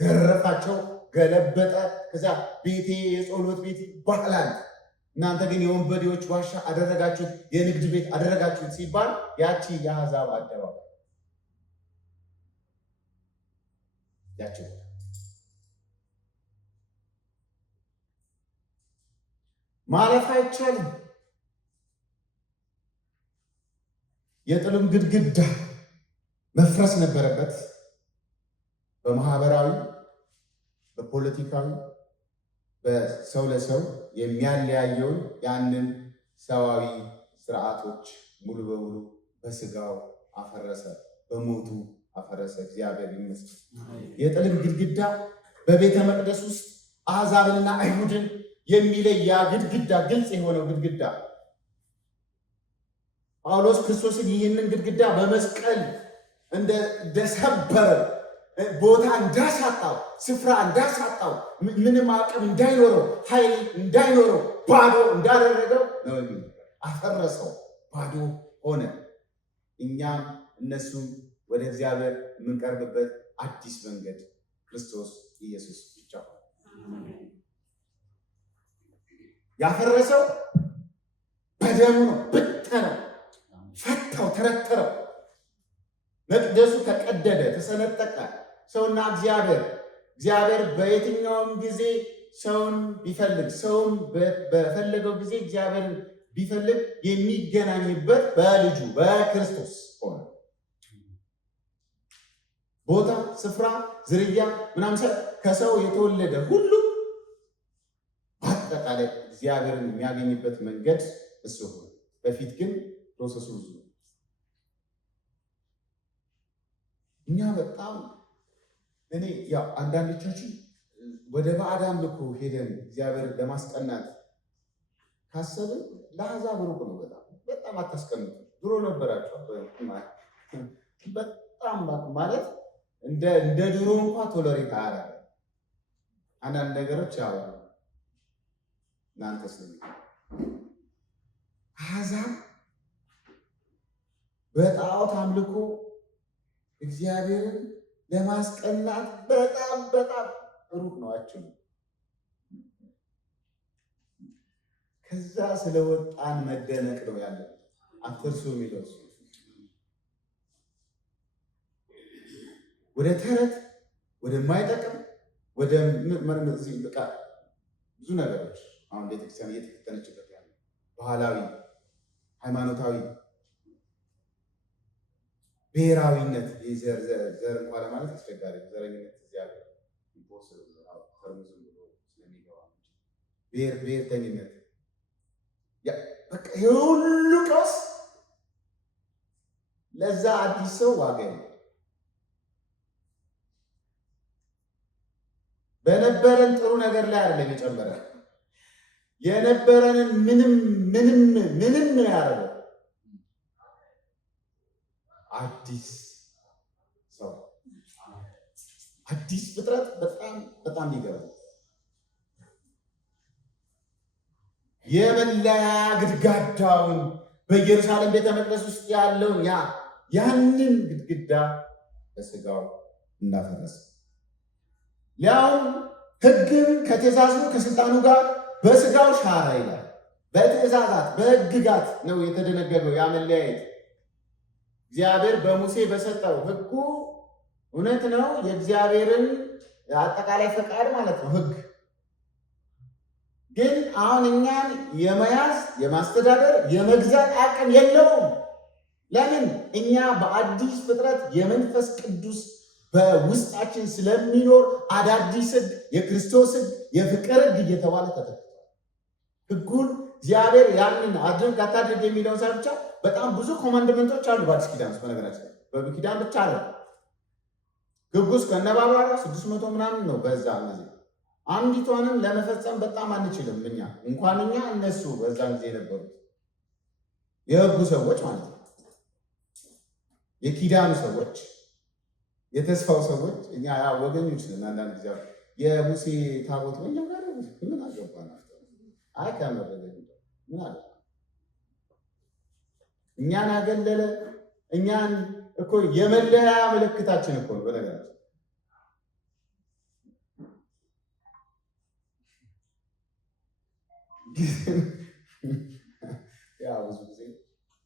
ገረፋቸው፣ ገለበጠ። ከዛ ቤቴ የጸሎት ቤት ይባላል፣ እናንተ ግን የወንበዴዎች ዋሻ አደረጋችሁት፣ የንግድ ቤት አደረጋችሁት ሲባል ያቺ የአሕዛብ አደባባይ ያቺ ማለፍ አይቻልም። የጥልም ግድግዳ መፍረስ ነበረበት። በማህበራዊ፣ በፖለቲካዊ፣ በሰው ለሰው የሚያለያየውን ያንን ሰዋዊ ስርዓቶች ሙሉ በሙሉ በስጋው አፈረሰ፣ በሞቱ አፈረሰ። እግዚአብሔር ይመስገን። የጥልም ግድግዳ በቤተ መቅደስ ውስጥ አሕዛብንና አይሁድን የሚለይ ያ ግድግዳ፣ ግልጽ የሆነው ግድግዳ ጳውሎስ ክርስቶስን ይህንን ግድግዳ በመስቀል እንደሰበረ ቦታ እንዳሳጣው፣ ስፍራ እንዳሳጣው፣ ምንም አቅም እንዳይኖረው፣ ኃይል እንዳይኖረው፣ ባዶ እንዳደረገው ነው የሚል አፈረሰው፣ ባዶ ሆነ። እኛም እነሱም ወደ እግዚአብሔር የምንቀርብበት አዲስ መንገድ ክርስቶስ ኢየሱስ ብቻ ያፈረሰው በደሙ ነው። በተነው፣ ፈታው፣ ተረተረው። መቅደሱ ተቀደደ፣ ተሰነጠቀ። ሰውና እግዚአብሔር በየትኛውም ጊዜ ሰውን ቢፈልግ፣ ሰውን በፈለገው ጊዜ እግዚአብሔርን ቢፈልግ የሚገናኝበት በልጁ በክርስቶስ ሆነ። ቦታ፣ ስፍራ፣ ዝርያ ምናምን ከሰው የተወለደ ሁሉ በአጠቃላይ እግዚአብሔርን የሚያገኝበት መንገድ እሱ ሆነ። በፊት ግን ፕሮሰሱ ብዙ ነው። እኛ በጣም ያው አንዳንዶቻችን ወደ ባዕድ አምልኮ ሄደን እግዚአብሔር ለማስቀናት ካሰብን ለአሕዛብ ሩቅ ነው። በጣም አታስቀምጡ። ድሮ ነበራቸው በጣም ማለት እንደ ድሮ እንኳ ቶለሬት አያደርግ አንዳንድ ነገሮች ያው እናንተ አሕዛብ በጣዖት አምልኮ እግዚአብሔርን ለማስቀናት በጣም በጣም ሩቅ ነው አችሉ። ከዛ ስለወጣን መደነቅ ነው ያለ። አትርሱ የሚለው ወደ ተረት ወደማይጠቅም ወደ በቃ ብዙ ነገሮች አሁን ቤተክርስቲያን እየተፈተነችበት ያለ ባህላዊ፣ ሃይማኖታዊ፣ ብሔራዊነት ዘር እንኳ ለማለት አስቸጋሪ ዘረኝነት ብሔርተኝነት የሁሉ ቀውስ ለዛ አዲስ ሰው ዋጋ ነው። በነበረን ጥሩ ነገር ላይ አይደለም የጨመረ የነበረንን ምንም ያደረገው አዲስ ሰው አዲስ ፍጥረት በጣም ይገባል። የመለያ ግድግዳውን በኢየሩሳሌም ቤተ መቅደስ ውስጥ ያለውን ያንን ግድግዳ በስጋው እንዳፈረሰ ሊያውም ሕግን ከትእዛዙ ከስልጣኑ ጋር በስጋው ሻረ ይላል። በትእዛዛት በሕግጋት ነው የተደነገገው ያ መለያየት። እግዚአብሔር በሙሴ በሰጠው ሕጉ እውነት ነው የእግዚአብሔርን አጠቃላይ ፈቃድ ማለት ነው ሕግ ግን አሁን እኛን የመያዝ የማስተዳደር የመግዛት አቅም የለውም። ለምን? እኛ በአዲስ ፍጥረት የመንፈስ ቅዱስ በውስጣችን ስለሚኖር አዳዲስ ሕግ የክርስቶስ ሕግ የፍቅር ሕግ እየተባለ ተተክቷል። ሕጉን እግዚአብሔር ያንን አድርግ አታድርግ የሚለውን ሳይሆን ብቻ በጣም ብዙ ኮማንድመንቶች አሉ በአዲስ ኪዳን ውስጥ። በነገራችን በብሉይ ኪዳን ብቻ አለ ሕግ ውስጥ ከነባባራ 600 ምናምን ነው። በዛ እነዚህ አንዲቷንም ለመፈጸም በጣም አንችልም እኛ እንኳን እኛ እነሱ በዛን ጊዜ የነበሩት የሕጉ ሰዎች ማለት ነው። የኪዳኑ ሰዎች የተስፋው ሰዎች እኛ ወገኞች ነን። አንዳንድ ጊዜ የሙሴ ታቦት በእኛ ጋር ምን አገባን? አይ ከመረገ ምን አለ እኛን አገለለ። እኛን እኮ የመለያ ምልክታችን እኮ ነው በነገራችን ያው ብዙ ጊዜ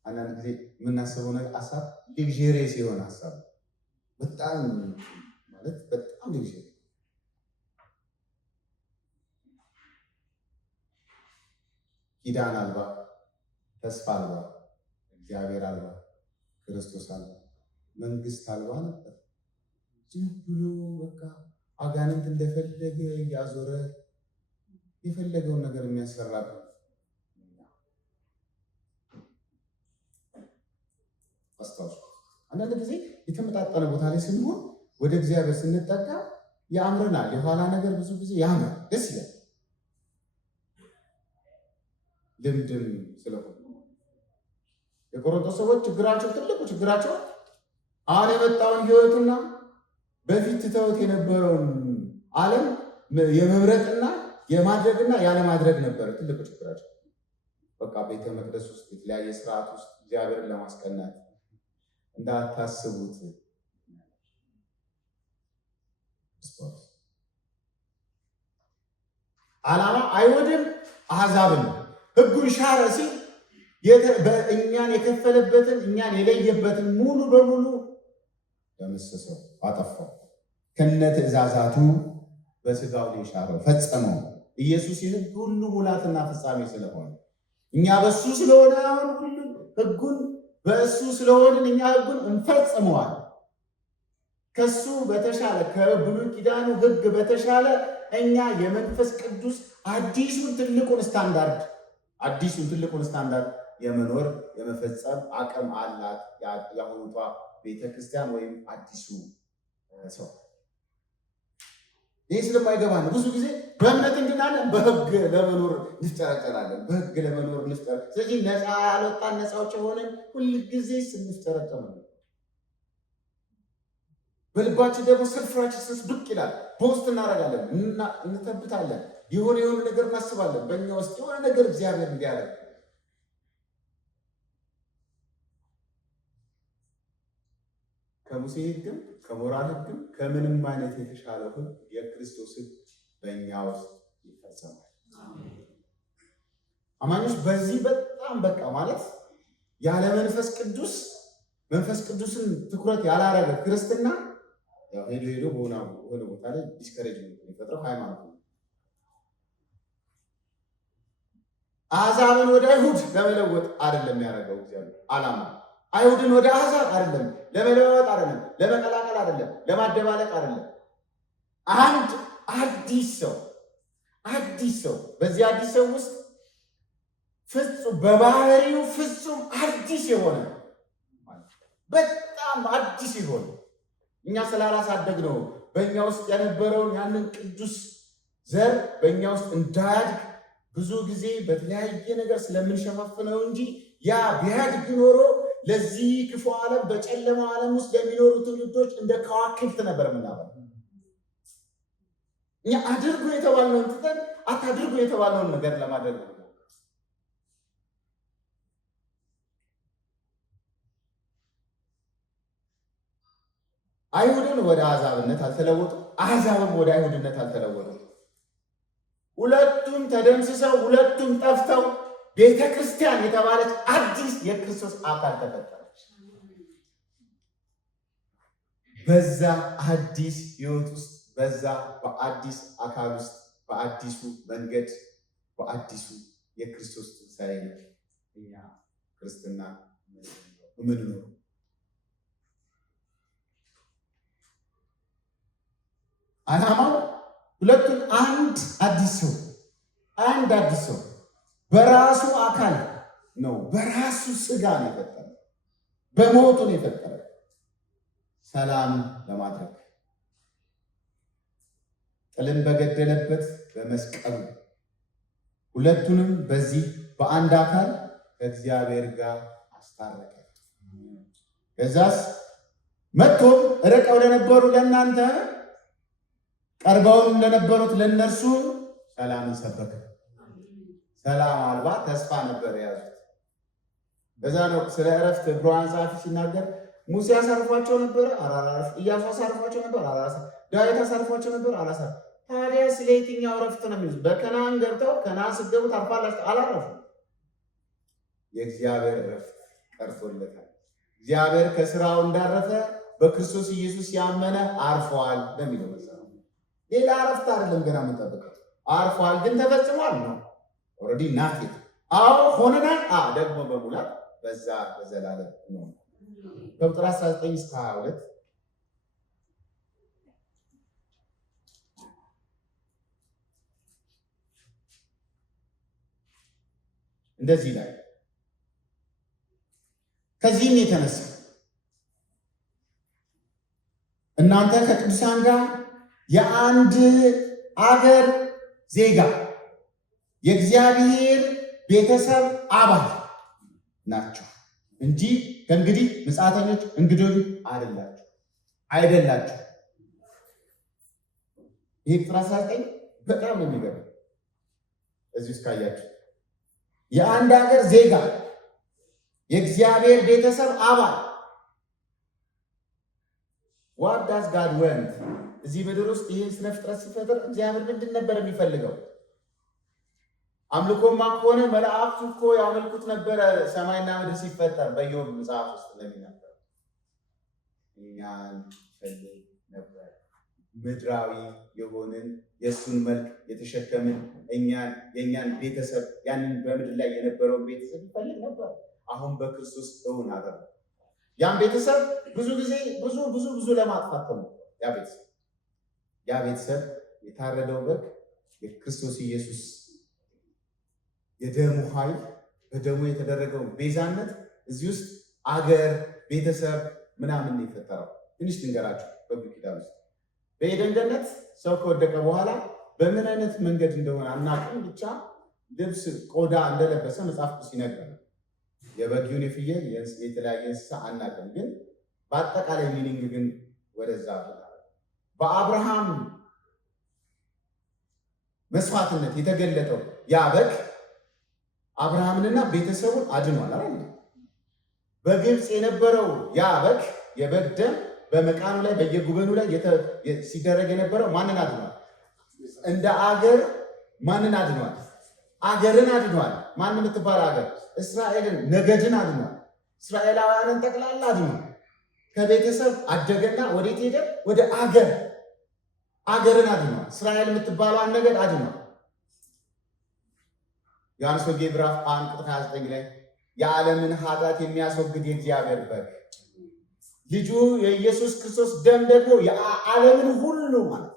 አንዳንድ ጊዜ የምናስበው ነገር ሀሳብ ሉክዠሪየስ የሆነ ሀሳብ በጣም ማለት በጣም ሉክዠሪ ኪዳን አልባ ተስፋ አልባ እግዚአብሔር አልባ ክርስቶስ አልባ መንግስት አልባ ነበር። ዝም ብሎ በቃ አጋንንት እንደፈለገ እያዞረ የፈለገውን ነገር የሚያሰራበት አስታውሱ። አንዳንድ ጊዜ የተመጣጠነ ቦታ ላይ ስንሆን ወደ እግዚአብሔር ስንጠጋ ያምረናል። የኋላ ነገር ብዙ ጊዜ ያምራል፣ ደስ ይላል። ልምድም ስለሆነ የቆሮንቶስ ሰዎች ችግራቸው ትልቁ ችግራቸው አሁን የመጣውን ህይወትና በፊት ትተውት የነበረውን ዓለም የመምረጥና የማድረግና ያለማድረግ ነበር ትልቁ ችግራቸው። በቃ ቤተ መቅደስ ውስጥ የተለያየ ስርዓት ውስጥ እግዚአብሔርን ለማስቀናት እንዳታስቡት ዓላማ አይሁድን አሕዛብን ሕጉን ሻረ ሲል እኛን የከፈለበትን እኛን የለየበትን ሙሉ በሙሉ ደመሰሰው፣ አጠፋው። ከነ ትእዛዛቱ በስጋው ላይ ሻረው፣ ፈጸመው። ኢየሱስ የሕግ ሁሉ ሙላትና ፍጻሜ ስለሆነ እኛ በሱ ስለሆነ አሁን ሁሉ ሕጉን በእሱ ስለሆንን እኛ ሕጉን እንፈጽመዋል። ከሱ በተሻለ ከብሉይ ኪዳኑ ሕግ በተሻለ እኛ የመንፈስ ቅዱስ አዲሱን ትልቁን ስታንዳርድ የመኖር የመፈጸም አቅም አላት የአሁኗ ቤተክርስቲያን ወይም አዲሱ ሰው። ይህ ስለማይገባ ነው ብዙ ጊዜ በእምነት እንድናለን፣ በሕግ ለመኖር እንፍጨረጨራለን። በሕግ ለመኖር ስለዚህ ነፃ ያልወጣን ነፃዎች የሆነን ሁልጊዜ ስንፍጨረጨር ነው። በልባችን ደግሞ ሰልፍ-ራይቸስነስ ብቅ ይላል። ፖስት እናደርጋለን፣ እንተብታለን፣ የሆነ ነገር እናስባለን። በእኛ ውስጥ የሆነ ነገር እግዚአብሔር እንዲያደርግ ከሙሴ ሕግም ከሞራል ሕግም ከምንም አይነት የተሻለው ሕግ የክርስቶስ ሕግ በእኛ ውስጥ ይፈጸማል። አማኞች በዚህ በጣም በቃ ማለት ያለ መንፈስ ቅዱስን ትኩረት ያላረገ ክርስትና ሄዶ በሆነ ቦታ ላይ ዲስከሬጅመንት የሚፈጥረው ሃይማኖት ነው። አሕዛብን ወደ አይሁድ ለመለወጥ አይደለም ያደረገው እግዚአብሔር ዓላማ። አይሁድን ወደ አሕዛብ አይደለም ለመለወጥ አይደለም፣ ለመቀላቀል አይደለም፣ ለማደባለቅ አይደለም። አንድ አዲስ ሰው በዚህ አዲስ ሰው ውስጥ ፍጹም በባህሪው ፍጹም አዲስ የሆነ በጣም አዲስ የሆነ እኛ ስላላሳደግ ነው በእኛ ውስጥ የነበረውን ያንን ቅዱስ ዘር በእኛ ውስጥ እንዳያድግ ብዙ ጊዜ በተለያየ ነገር ስለምንሸፋፍነው እንጂ ያ ቢያድግ ኖሮ ለዚህ ክፉ ዓለም በጨለማ ዓለም ውስጥ ለሚኖሩ ትውልዶች እንደ ከዋክብት ነበር የምናበራው። እኛ አድርጎ የተባልነውን ትተን አታድርጎ የተባልነውን ነገር ለማድረግ ነው። አይሁድን ወደ አሕዛብነት አልተለወጡ፣ አሕዛብም ወደ አይሁድነት አልተለወጡ። ሁለቱም ተደምስሰው ሁለቱም ጠፍተው ቤተ ክርስቲያን የተባለች አዲስ የክርስቶስ አካል ተፈጠረች። በዛ አዲስ ሕይወት ውስጥ በዛ በአዲስ አካል ውስጥ በአዲሱ መንገድ በአዲሱ የክርስቶስ ትንሣኤ እኛ ክርስትና የምንኖረው። ዓላማው ሁለቱን አንድ አዲስ ሰው በራሱ አካል ነው፣ በራሱ ሥጋ ነው የፈጠረ፣ በሞቱ ነው የፈጠረ፣ ሰላም ለማድረግ ጥልን በገደለበት በመስቀሉ ሁለቱንም በዚህ በአንድ አካል ከእግዚአብሔር ጋር አስታረቀ። ከዛስ መጥቶም ርቀው ለነበሩ ለእናንተ ቀርበውም ለነበሩት ለነርሱ ሰላምን ሰበከ። ሰላም አልባ ተስፋ ነበር የያዙት። በዛ ነው ስለ ዕረፍት ዕብራውያን ጸሐፊ ሲናገር ሙሴ አሳርፏቸው ነበር፣ አላሳረፈም። ኢያሱ አሳርፏቸው ነበር፣ አላሳረፈም። ዳዊት አሳርፏቸው ነበር፣ አላሳረፈም። ታዲያ ስለ የትኛው ዕረፍት ነው የሚሉት? በከነዓን ገብተው ከነዓን ስትገቡ ታርፋላችሁ፣ አላረፉም። የእግዚአብሔር ዕረፍት ቀርቶለታል። እግዚአብሔር ከስራው እንዳረፈ በክርስቶስ ኢየሱስ ያመነ አርፏል ለሚለው መሰረት ሌላ ዕረፍት አይደለም ገና የምንጠብቀው። አርፏል ግን ተፈጽሟል ነው ኦልሬዲ ናት። አዎ ሆነናል። ደግሞ በሙላት በዛ በዘላለም ነው። ከቁጥር 19 እስከ 22 እንደዚህ ላይ ከዚህም የተነሳ እናንተ ከቅዱሳን ጋር የአንድ አገር ዜጋ የእግዚአብሔር ቤተሰብ አባል ናችሁ እንጂ ከእንግዲህ ምጽአተኞች እንግዶች አይደላችሁ። ይህ ቁጥር 19 በጣም ነው የሚገርም። እዚህ ውስጥ ካያችሁ የአንድ ሀገር ዜጋ የእግዚአብሔር ቤተሰብ አባል what does God want? እዚህ ምድር ውስጥ ይህን ስነ ፍጥረት ሲፈጥር እግዚአብሔር ምንድን ነበር የሚፈልገው? አምልኮማ ከሆነ መላእክቱ እኮ ያመልኩት ነበረ ሰማይና ምድር ሲፈጠር በኢዮብ መጽሐፍ ውስጥ እንደሚናገር እኛን ፈልግ ነበር። ምድራዊ የሆንን የእሱን መልክ የተሸከምን የእኛን ቤተሰብ ያንን በምድር ላይ የነበረውን ቤተሰብ ይፈልግ ነበር። አሁን በክርስቶስ እውን አደረገ። ያን ቤተሰብ ብዙ ጊዜ ብዙ ለማጥፋት ተሞክሯል። ያ ቤተሰብ የታረደው በግ የክርስቶስ ኢየሱስ የደሙ ኃይል በደሙ የተደረገው ቤዛነት እዚህ ውስጥ አገር ቤተሰብ ምናምን ነው የፈጠረው። ትንሽ ልንገራችሁ። በብሉይ ኪዳን ውስጥ በኤደን ገነት ሰው ከወደቀ በኋላ በምን አይነት መንገድ እንደሆነ አናውቅም፣ ብቻ ልብስ ቆዳ እንደለበሰ መጽሐፍ ቅዱስ ይነግራል። የበጊውን የፍየል የተለያየ እንስሳ አናውቅም፣ ግን በአጠቃላይ ሚኒንግ ግን ወደዛ በአብርሃም መስዋዕትነት የተገለጠው ያ በግ አብርሃምንና ቤተሰቡን አድኗል አይደል? በግብፅ የነበረው ያ በግ የበግ ደም በመቃኑ ላይ በየጉበኑ ላይ ሲደረግ የነበረው ማንን አድኗል? እንደ አገር ማንን አድኗል? አገርን አድኗል። ማን የምትባል አገር? እስራኤልን፣ ነገድን አድኗል። እስራኤላውያንን ጠቅላላ አድኗል። ከቤተሰብ አደገና ወዴት ሄደ? ወደ አገርን አድኗል። እስራኤል የምትባለዋን ነገድ አድኗል። ዮሐንስ ወንጌል ምዕራፍ 1 ቁጥር 29 ላይ የዓለምን ኃጢአት የሚያስወግድ የእግዚአብሔር በግ ልጁ የኢየሱስ ክርስቶስ ደም ደግሞ የዓለምን ሁሉ ማለት።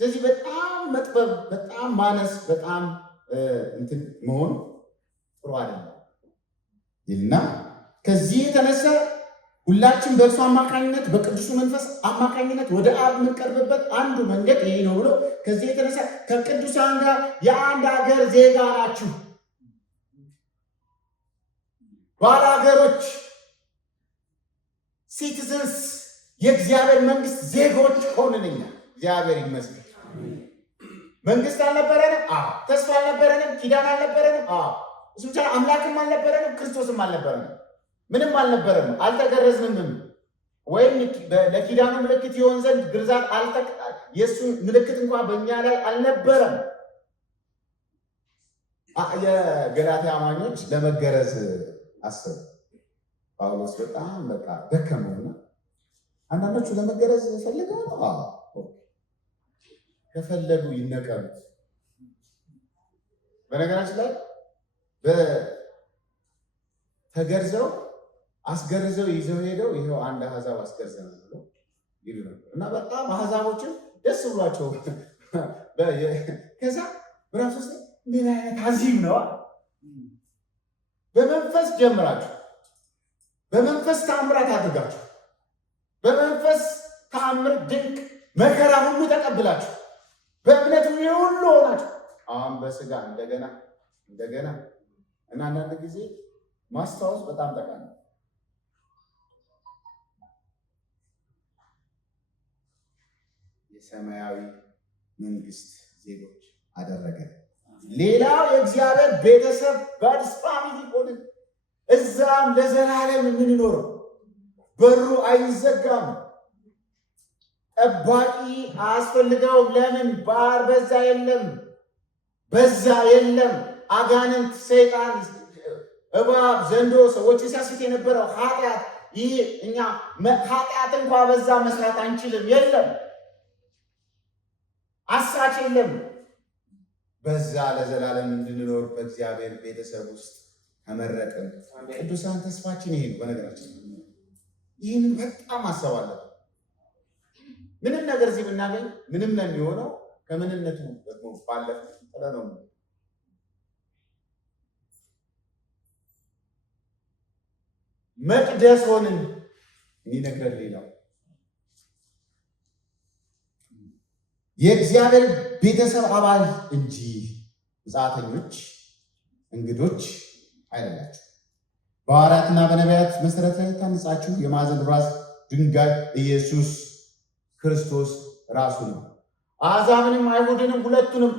ስለዚህ በጣም መጥበብ፣ በጣም ማነስ፣ በጣም እንትን መሆን ጥሩ አይደለም ይልና ከዚህ የተነሳ ሁላችን በእርሱ አማካኝነት በቅዱሱ መንፈስ አማካኝነት ወደ አብ የምንቀርብበት አንዱ መንገድ ይሄ ነው ብሎ ከዚህ የተነሳ ከቅዱሳን ጋር የአንድ ሀገር ዜጋ ናችሁ፣ ባላገሮች፣ ሲቲዝንስ፣ የእግዚአብሔር መንግስት ዜጎች ሆነንኛ። እግዚአብሔር ይመስገን። መንግስት አልነበረንም፣ ተስፋ አልነበረንም፣ ኪዳን አልነበረንም፣ እሱ ብቻ አምላክም አልነበረንም፣ ክርስቶስም አልነበረንም፣ ምንም አልነበረንም፣ አልተገረዝንም። ወይም ለኪዳኑ ምልክት ይሆን ዘንድ ግርዛት የእሱ ምልክት እንኳን በእኛ ላይ አልነበረም። የገላትያ አማኞች ለመገረዝ አሰቡ። ጳውሎስ በጣም በቃ ደከመውና አንዳንዶቹ ለመገረዝ ፈልገው ከፈለጉ ይነቀሉት። በነገራችን ላይ ተገርዘው አስገርዘው ይዘው ሄደው ይሄው አንድ አሕዛብ አስገርዘናል ብሎ ይሉ ነበር እና በጣም አሕዛቦችን ደስ ብሏቸው ከዛ ምዕራፍ 3 ምን አይነት አዚም ነው! በመንፈስ ጀምራችሁ በመንፈስ ተአምራት አድርጋችሁ በመንፈስ ተአምር ድንቅ መከራ ሁሉ ተቀብላችሁ በእምነት ሁሉ ሆናችሁ አሁን በስጋ እንደገና እና አንዳንድ ጊዜ ማስታወስ በጣም ጠቃሚ ነው። የሰማያዊ መንግስት ዜጎች አደረገን። ሌላው የእግዚአብሔር ቤተሰብ ጋድስ ፋሚሊ ሆንን። እዛም ለዘላለም የምንኖረው በሩ አይዘጋም። ጠባቂ አያስፈልገውም። ለምን? ባር በዛ የለም። አጋንንት፣ ሰይጣን፣ እባብ፣ ዘንዶ ሰዎች ሲያስት የነበረው ኃጢአት፣ ይህ እኛ ኃጢአት እንኳ በዛ መስራት አንችልም። የለም፣ አሳች የለም። በዛ ለዘላለም እንድንኖር በእግዚአብሔር ቤተሰብ ውስጥ ተመረጥን። ቅዱሳን ተስፋችን ይሄ ነው። በነገራችን ይህንን በጣም አሰባለሁ። ምንም ነገር እዚህ ብናገኝ ምንም ነው የሚሆነው። ከምንነቱ ደግሞ ባለፈ ነው። መቅደስ ሆንን የሚነግረን ሌላው የእግዚአብሔር ቤተሰብ አባል እንጂ ምጽአተኞች እንግዶች አይደላችሁ። በሐዋርያትና በነቢያት መሰረት ላይ ታንጻችሁ የማዕዘን ራስ ድንጋይ ኢየሱስ ክርስቶስ ራሱ ነው። አሕዛብንም አይሁድንም ሁለቱንም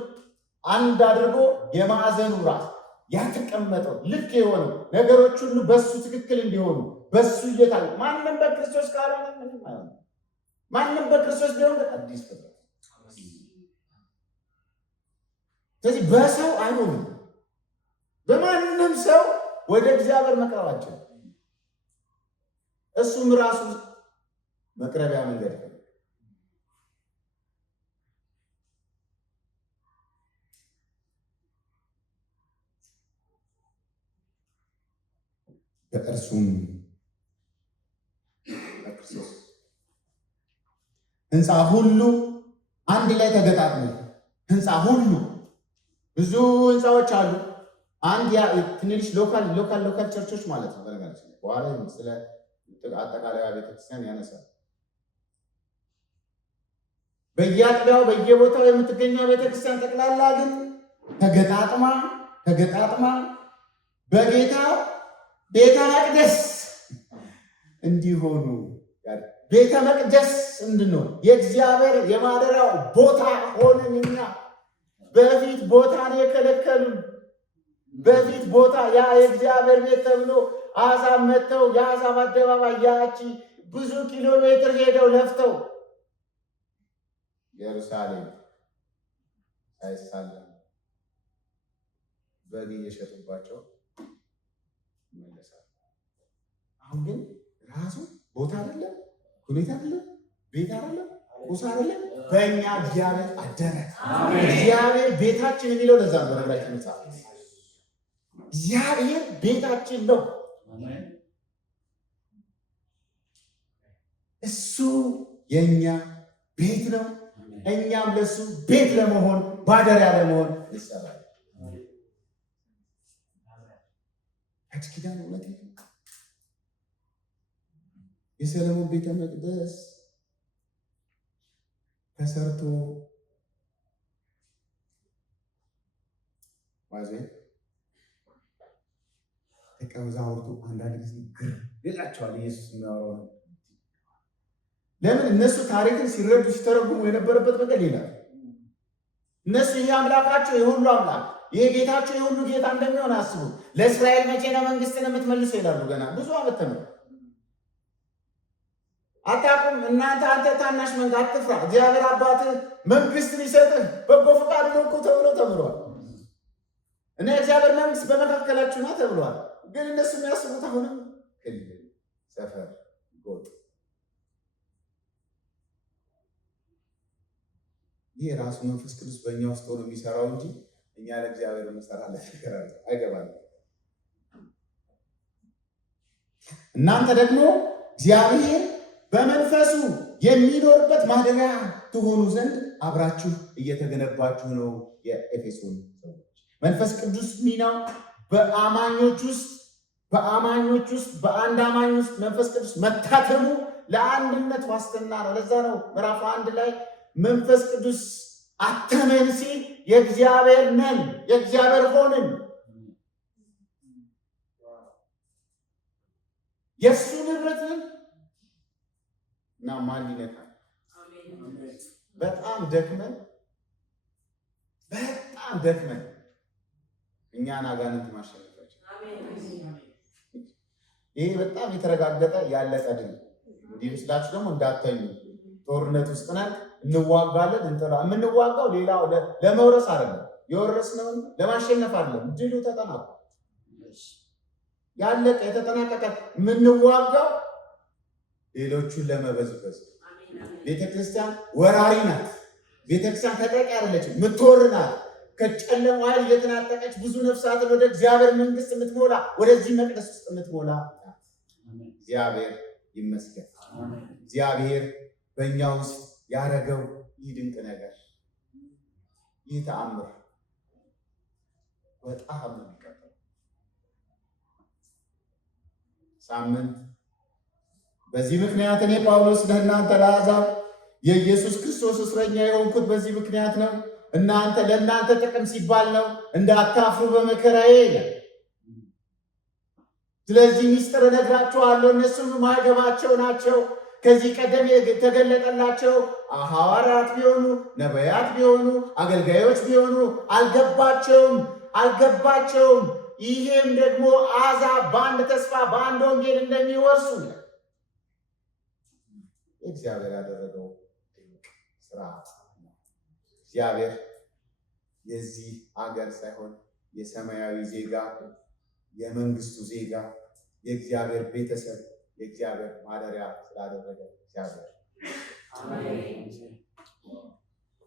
አንድ አድርጎ የማዕዘኑ ራስ ያተቀመጠው ልክ የሆነው ነገሮች ሁሉ በሱ ትክክል እንዲሆኑ በሱ እየታዩ ማንም በክርስቶስ ካልሆነ ምንም አይሆንም። ማንም በክርስቶስ ቢሆን አዲስ ፍጥረት። ስለዚህ በሰው አይሆንም። በማንም ሰው ወደ እግዚአብሔር መቅረባቸው እሱም ራሱ መቅረቢያ መንገድ ነው። በእርሱም በክርስቶስ ሕንፃ ሁሉ አንድ ላይ ተገጣጥሞ ሕንፃ ሁሉ ብዙ ሕንፃዎች አሉ። አንድ ትንሽ ሎካል ቸርቾች ማለት ነው። በነገራችን በኋላ ስለ አጠቃላይ ቤተክርስቲያን ያነሳል። በየአጥቢያው በየቦታው የምትገኘው ቤተክርስቲያን ጠቅላላ ግን ተገጣጥማ በጌታ ቤተ መቅደስ እንዲሆኑ ቤተ መቅደስ እንድንሆን የእግዚአብሔር የማደሪያው ቦታ ሆነን እኛ በፊት ቦታ ነው የከለከሉን። በፊት ቦታ ያ የእግዚአብሔር ቤት ተብሎ አሕዛብ መጥተው የአሕዛብ አደባባይ ያቺ ብዙ ኪሎ ሜትር ሄደው ለፍተው ኢየሩሳሌም ሳይሳለም በግ እየሸጡባቸው ይመለሳሉ። አሁን ግን ራሱ ቦታ አይደለም፣ ሁኔታ አይደለም፣ ቤት አይደለም፣ ቁስ አይደለም፣ በእኛ እግዚአብሔር አደረ። እግዚአብሔር ቤታችን የሚለው ለዛ ነው። በነገራችን መጽሐፍ እግዚአብሔር ቤታችን ነው። እሱ የኛ ቤት ነው። እኛም ለሱ ቤት ለመሆን ባደሪያ ለመሆን ይሰራል። አዲስ ኪዳን እውነት የሰለሞን ቤተ መቅደስ ተሰርቶ ደቀ መዛሙርቱ አንዳንድ ጊዜ ግር ይላቸዋል። ኢየሱስ የሚያወራው ነው። ለምን? እነሱ ታሪክን ሲረዱ ሲተረጉሙ የነበረበት መንገድ ሌላ። እነሱ ይህ አምላካቸው የሁሉ አምላክ ይህ ጌታቸው የሁሉ ጌታ እንደሚሆን አስቡ። ለእስራኤል መቼ ነው መንግስትን የምትመልሰው ይላሉ። ገና ብዙ ዓመት ነው። አታውቁም እናንተ አንተ ታናሽ መንጋ አትፍራ፣ እግዚአብሔር አባትህ መንግስትን ይሰጥህ በጎ ፈቃድ ነው እኮ ተብሎ ተብሏል። እና እግዚአብሔር መንግስት በመካከላችሁ ነው ተብሏል። ግን እነሱ የሚያስቡት አሁንም ክልል፣ ሰፈር፣ ጎጥ። ይህ ራሱ መንፈስ ቅዱስ በእኛ ውስጥ ሆኖ የሚሰራው እንጂ እኛ ለእግዚአብሔር እንሰራለን ነገር አይገባንም። እናንተ ደግሞ እግዚአብሔር በመንፈሱ የሚኖርበት ማደሪያ ትሆኑ ዘንድ አብራችሁ እየተገነባችሁ ነው። የኤፌሶን ሰዎች መንፈስ ቅዱስ ሚናው በአማኞች ውስጥ በአንድ አማኝ ውስጥ መንፈስ ቅዱስ መታተሙ ለአንድነት ዋስትና ነው። ለዛ ነው ምዕራፍ 1 ላይ መንፈስ ቅዱስ አተመን ሲል የእግዚአብሔር ነን፣ የእግዚአብሔር ሆንን፣ የእሱ ንብረት ነን እና ማን ሊነካል? በጣም ደክመን እኛን አጋንንት ማሸነፋችን። ይሄ በጣም የተረጋገጠ ያለቀ ድል እንዲህ ምስላችሁ ደግሞ እንዳተኙ ጦርነት ውስጥ ነን፣ እንዋጋለን፣ የምንዋጋው ሌላው ለመውረስ አይደለም፣ የወረስነውን ለማሸነፍ አይደለም። ድሉ ተጠናቋል። ያለቀ የተጠናቀቀ የምንዋጋው ሌሎቹን ለመበዝበዝ። ቤተክርስቲያን ወራሪ ናት። ቤተክርስቲያን ተጠቂ አይደለችም፣ የምትወር ናት። ከጨለማ ኃይል እየተናጠቀች ብዙ ነፍሳትን ወደ እግዚአብሔር መንግስት የምትሞላ ወደዚህ መቅደስ ውስጥ የምትሞላ ናት። እግዚአብሔር ይመስገን። እግዚአብሔር በእኛ ውስጥ ያደረገው ይህ ድንቅ ነገር፣ ይህ ተአምር በጣም ነው የሚቀጥለው ሳምንት። በዚህ ምክንያት እኔ ጳውሎስ ለእናንተ ለአሕዛብ የኢየሱስ ክርስቶስ እስረኛ የሆንኩት በዚህ ምክንያት ነው። ለእናንተ ጥቅም ሲባል ነው፣ እንዳታፍሩ በመከራዬ ይላል። ስለዚህ ሚስጥር እነግራችኋለሁ፣ እነሱም ማይገባቸው ናቸው። ከዚህ ቀደም የተገለጠላቸው ሐዋርያት ቢሆኑ ነቢያት ቢሆኑ አገልጋዮች ቢሆኑ አልገባቸውም። ይሄም ደግሞ አሕዛብ በአንድ ተስፋ በአንድ ወንጌል እንደሚወርሱ እግዚአብሔር ያደረገው ድንቅ ስራ ነው። እግዚአብሔር የዚህ ሀገር ሳይሆን የሰማያዊ ዜጋ፣ የመንግስቱ ዜጋ፣ የእግዚአብሔር ቤተሰብ፣ የእግዚአብሔር ማደሪያ ስላደረገ እግዚአብሔር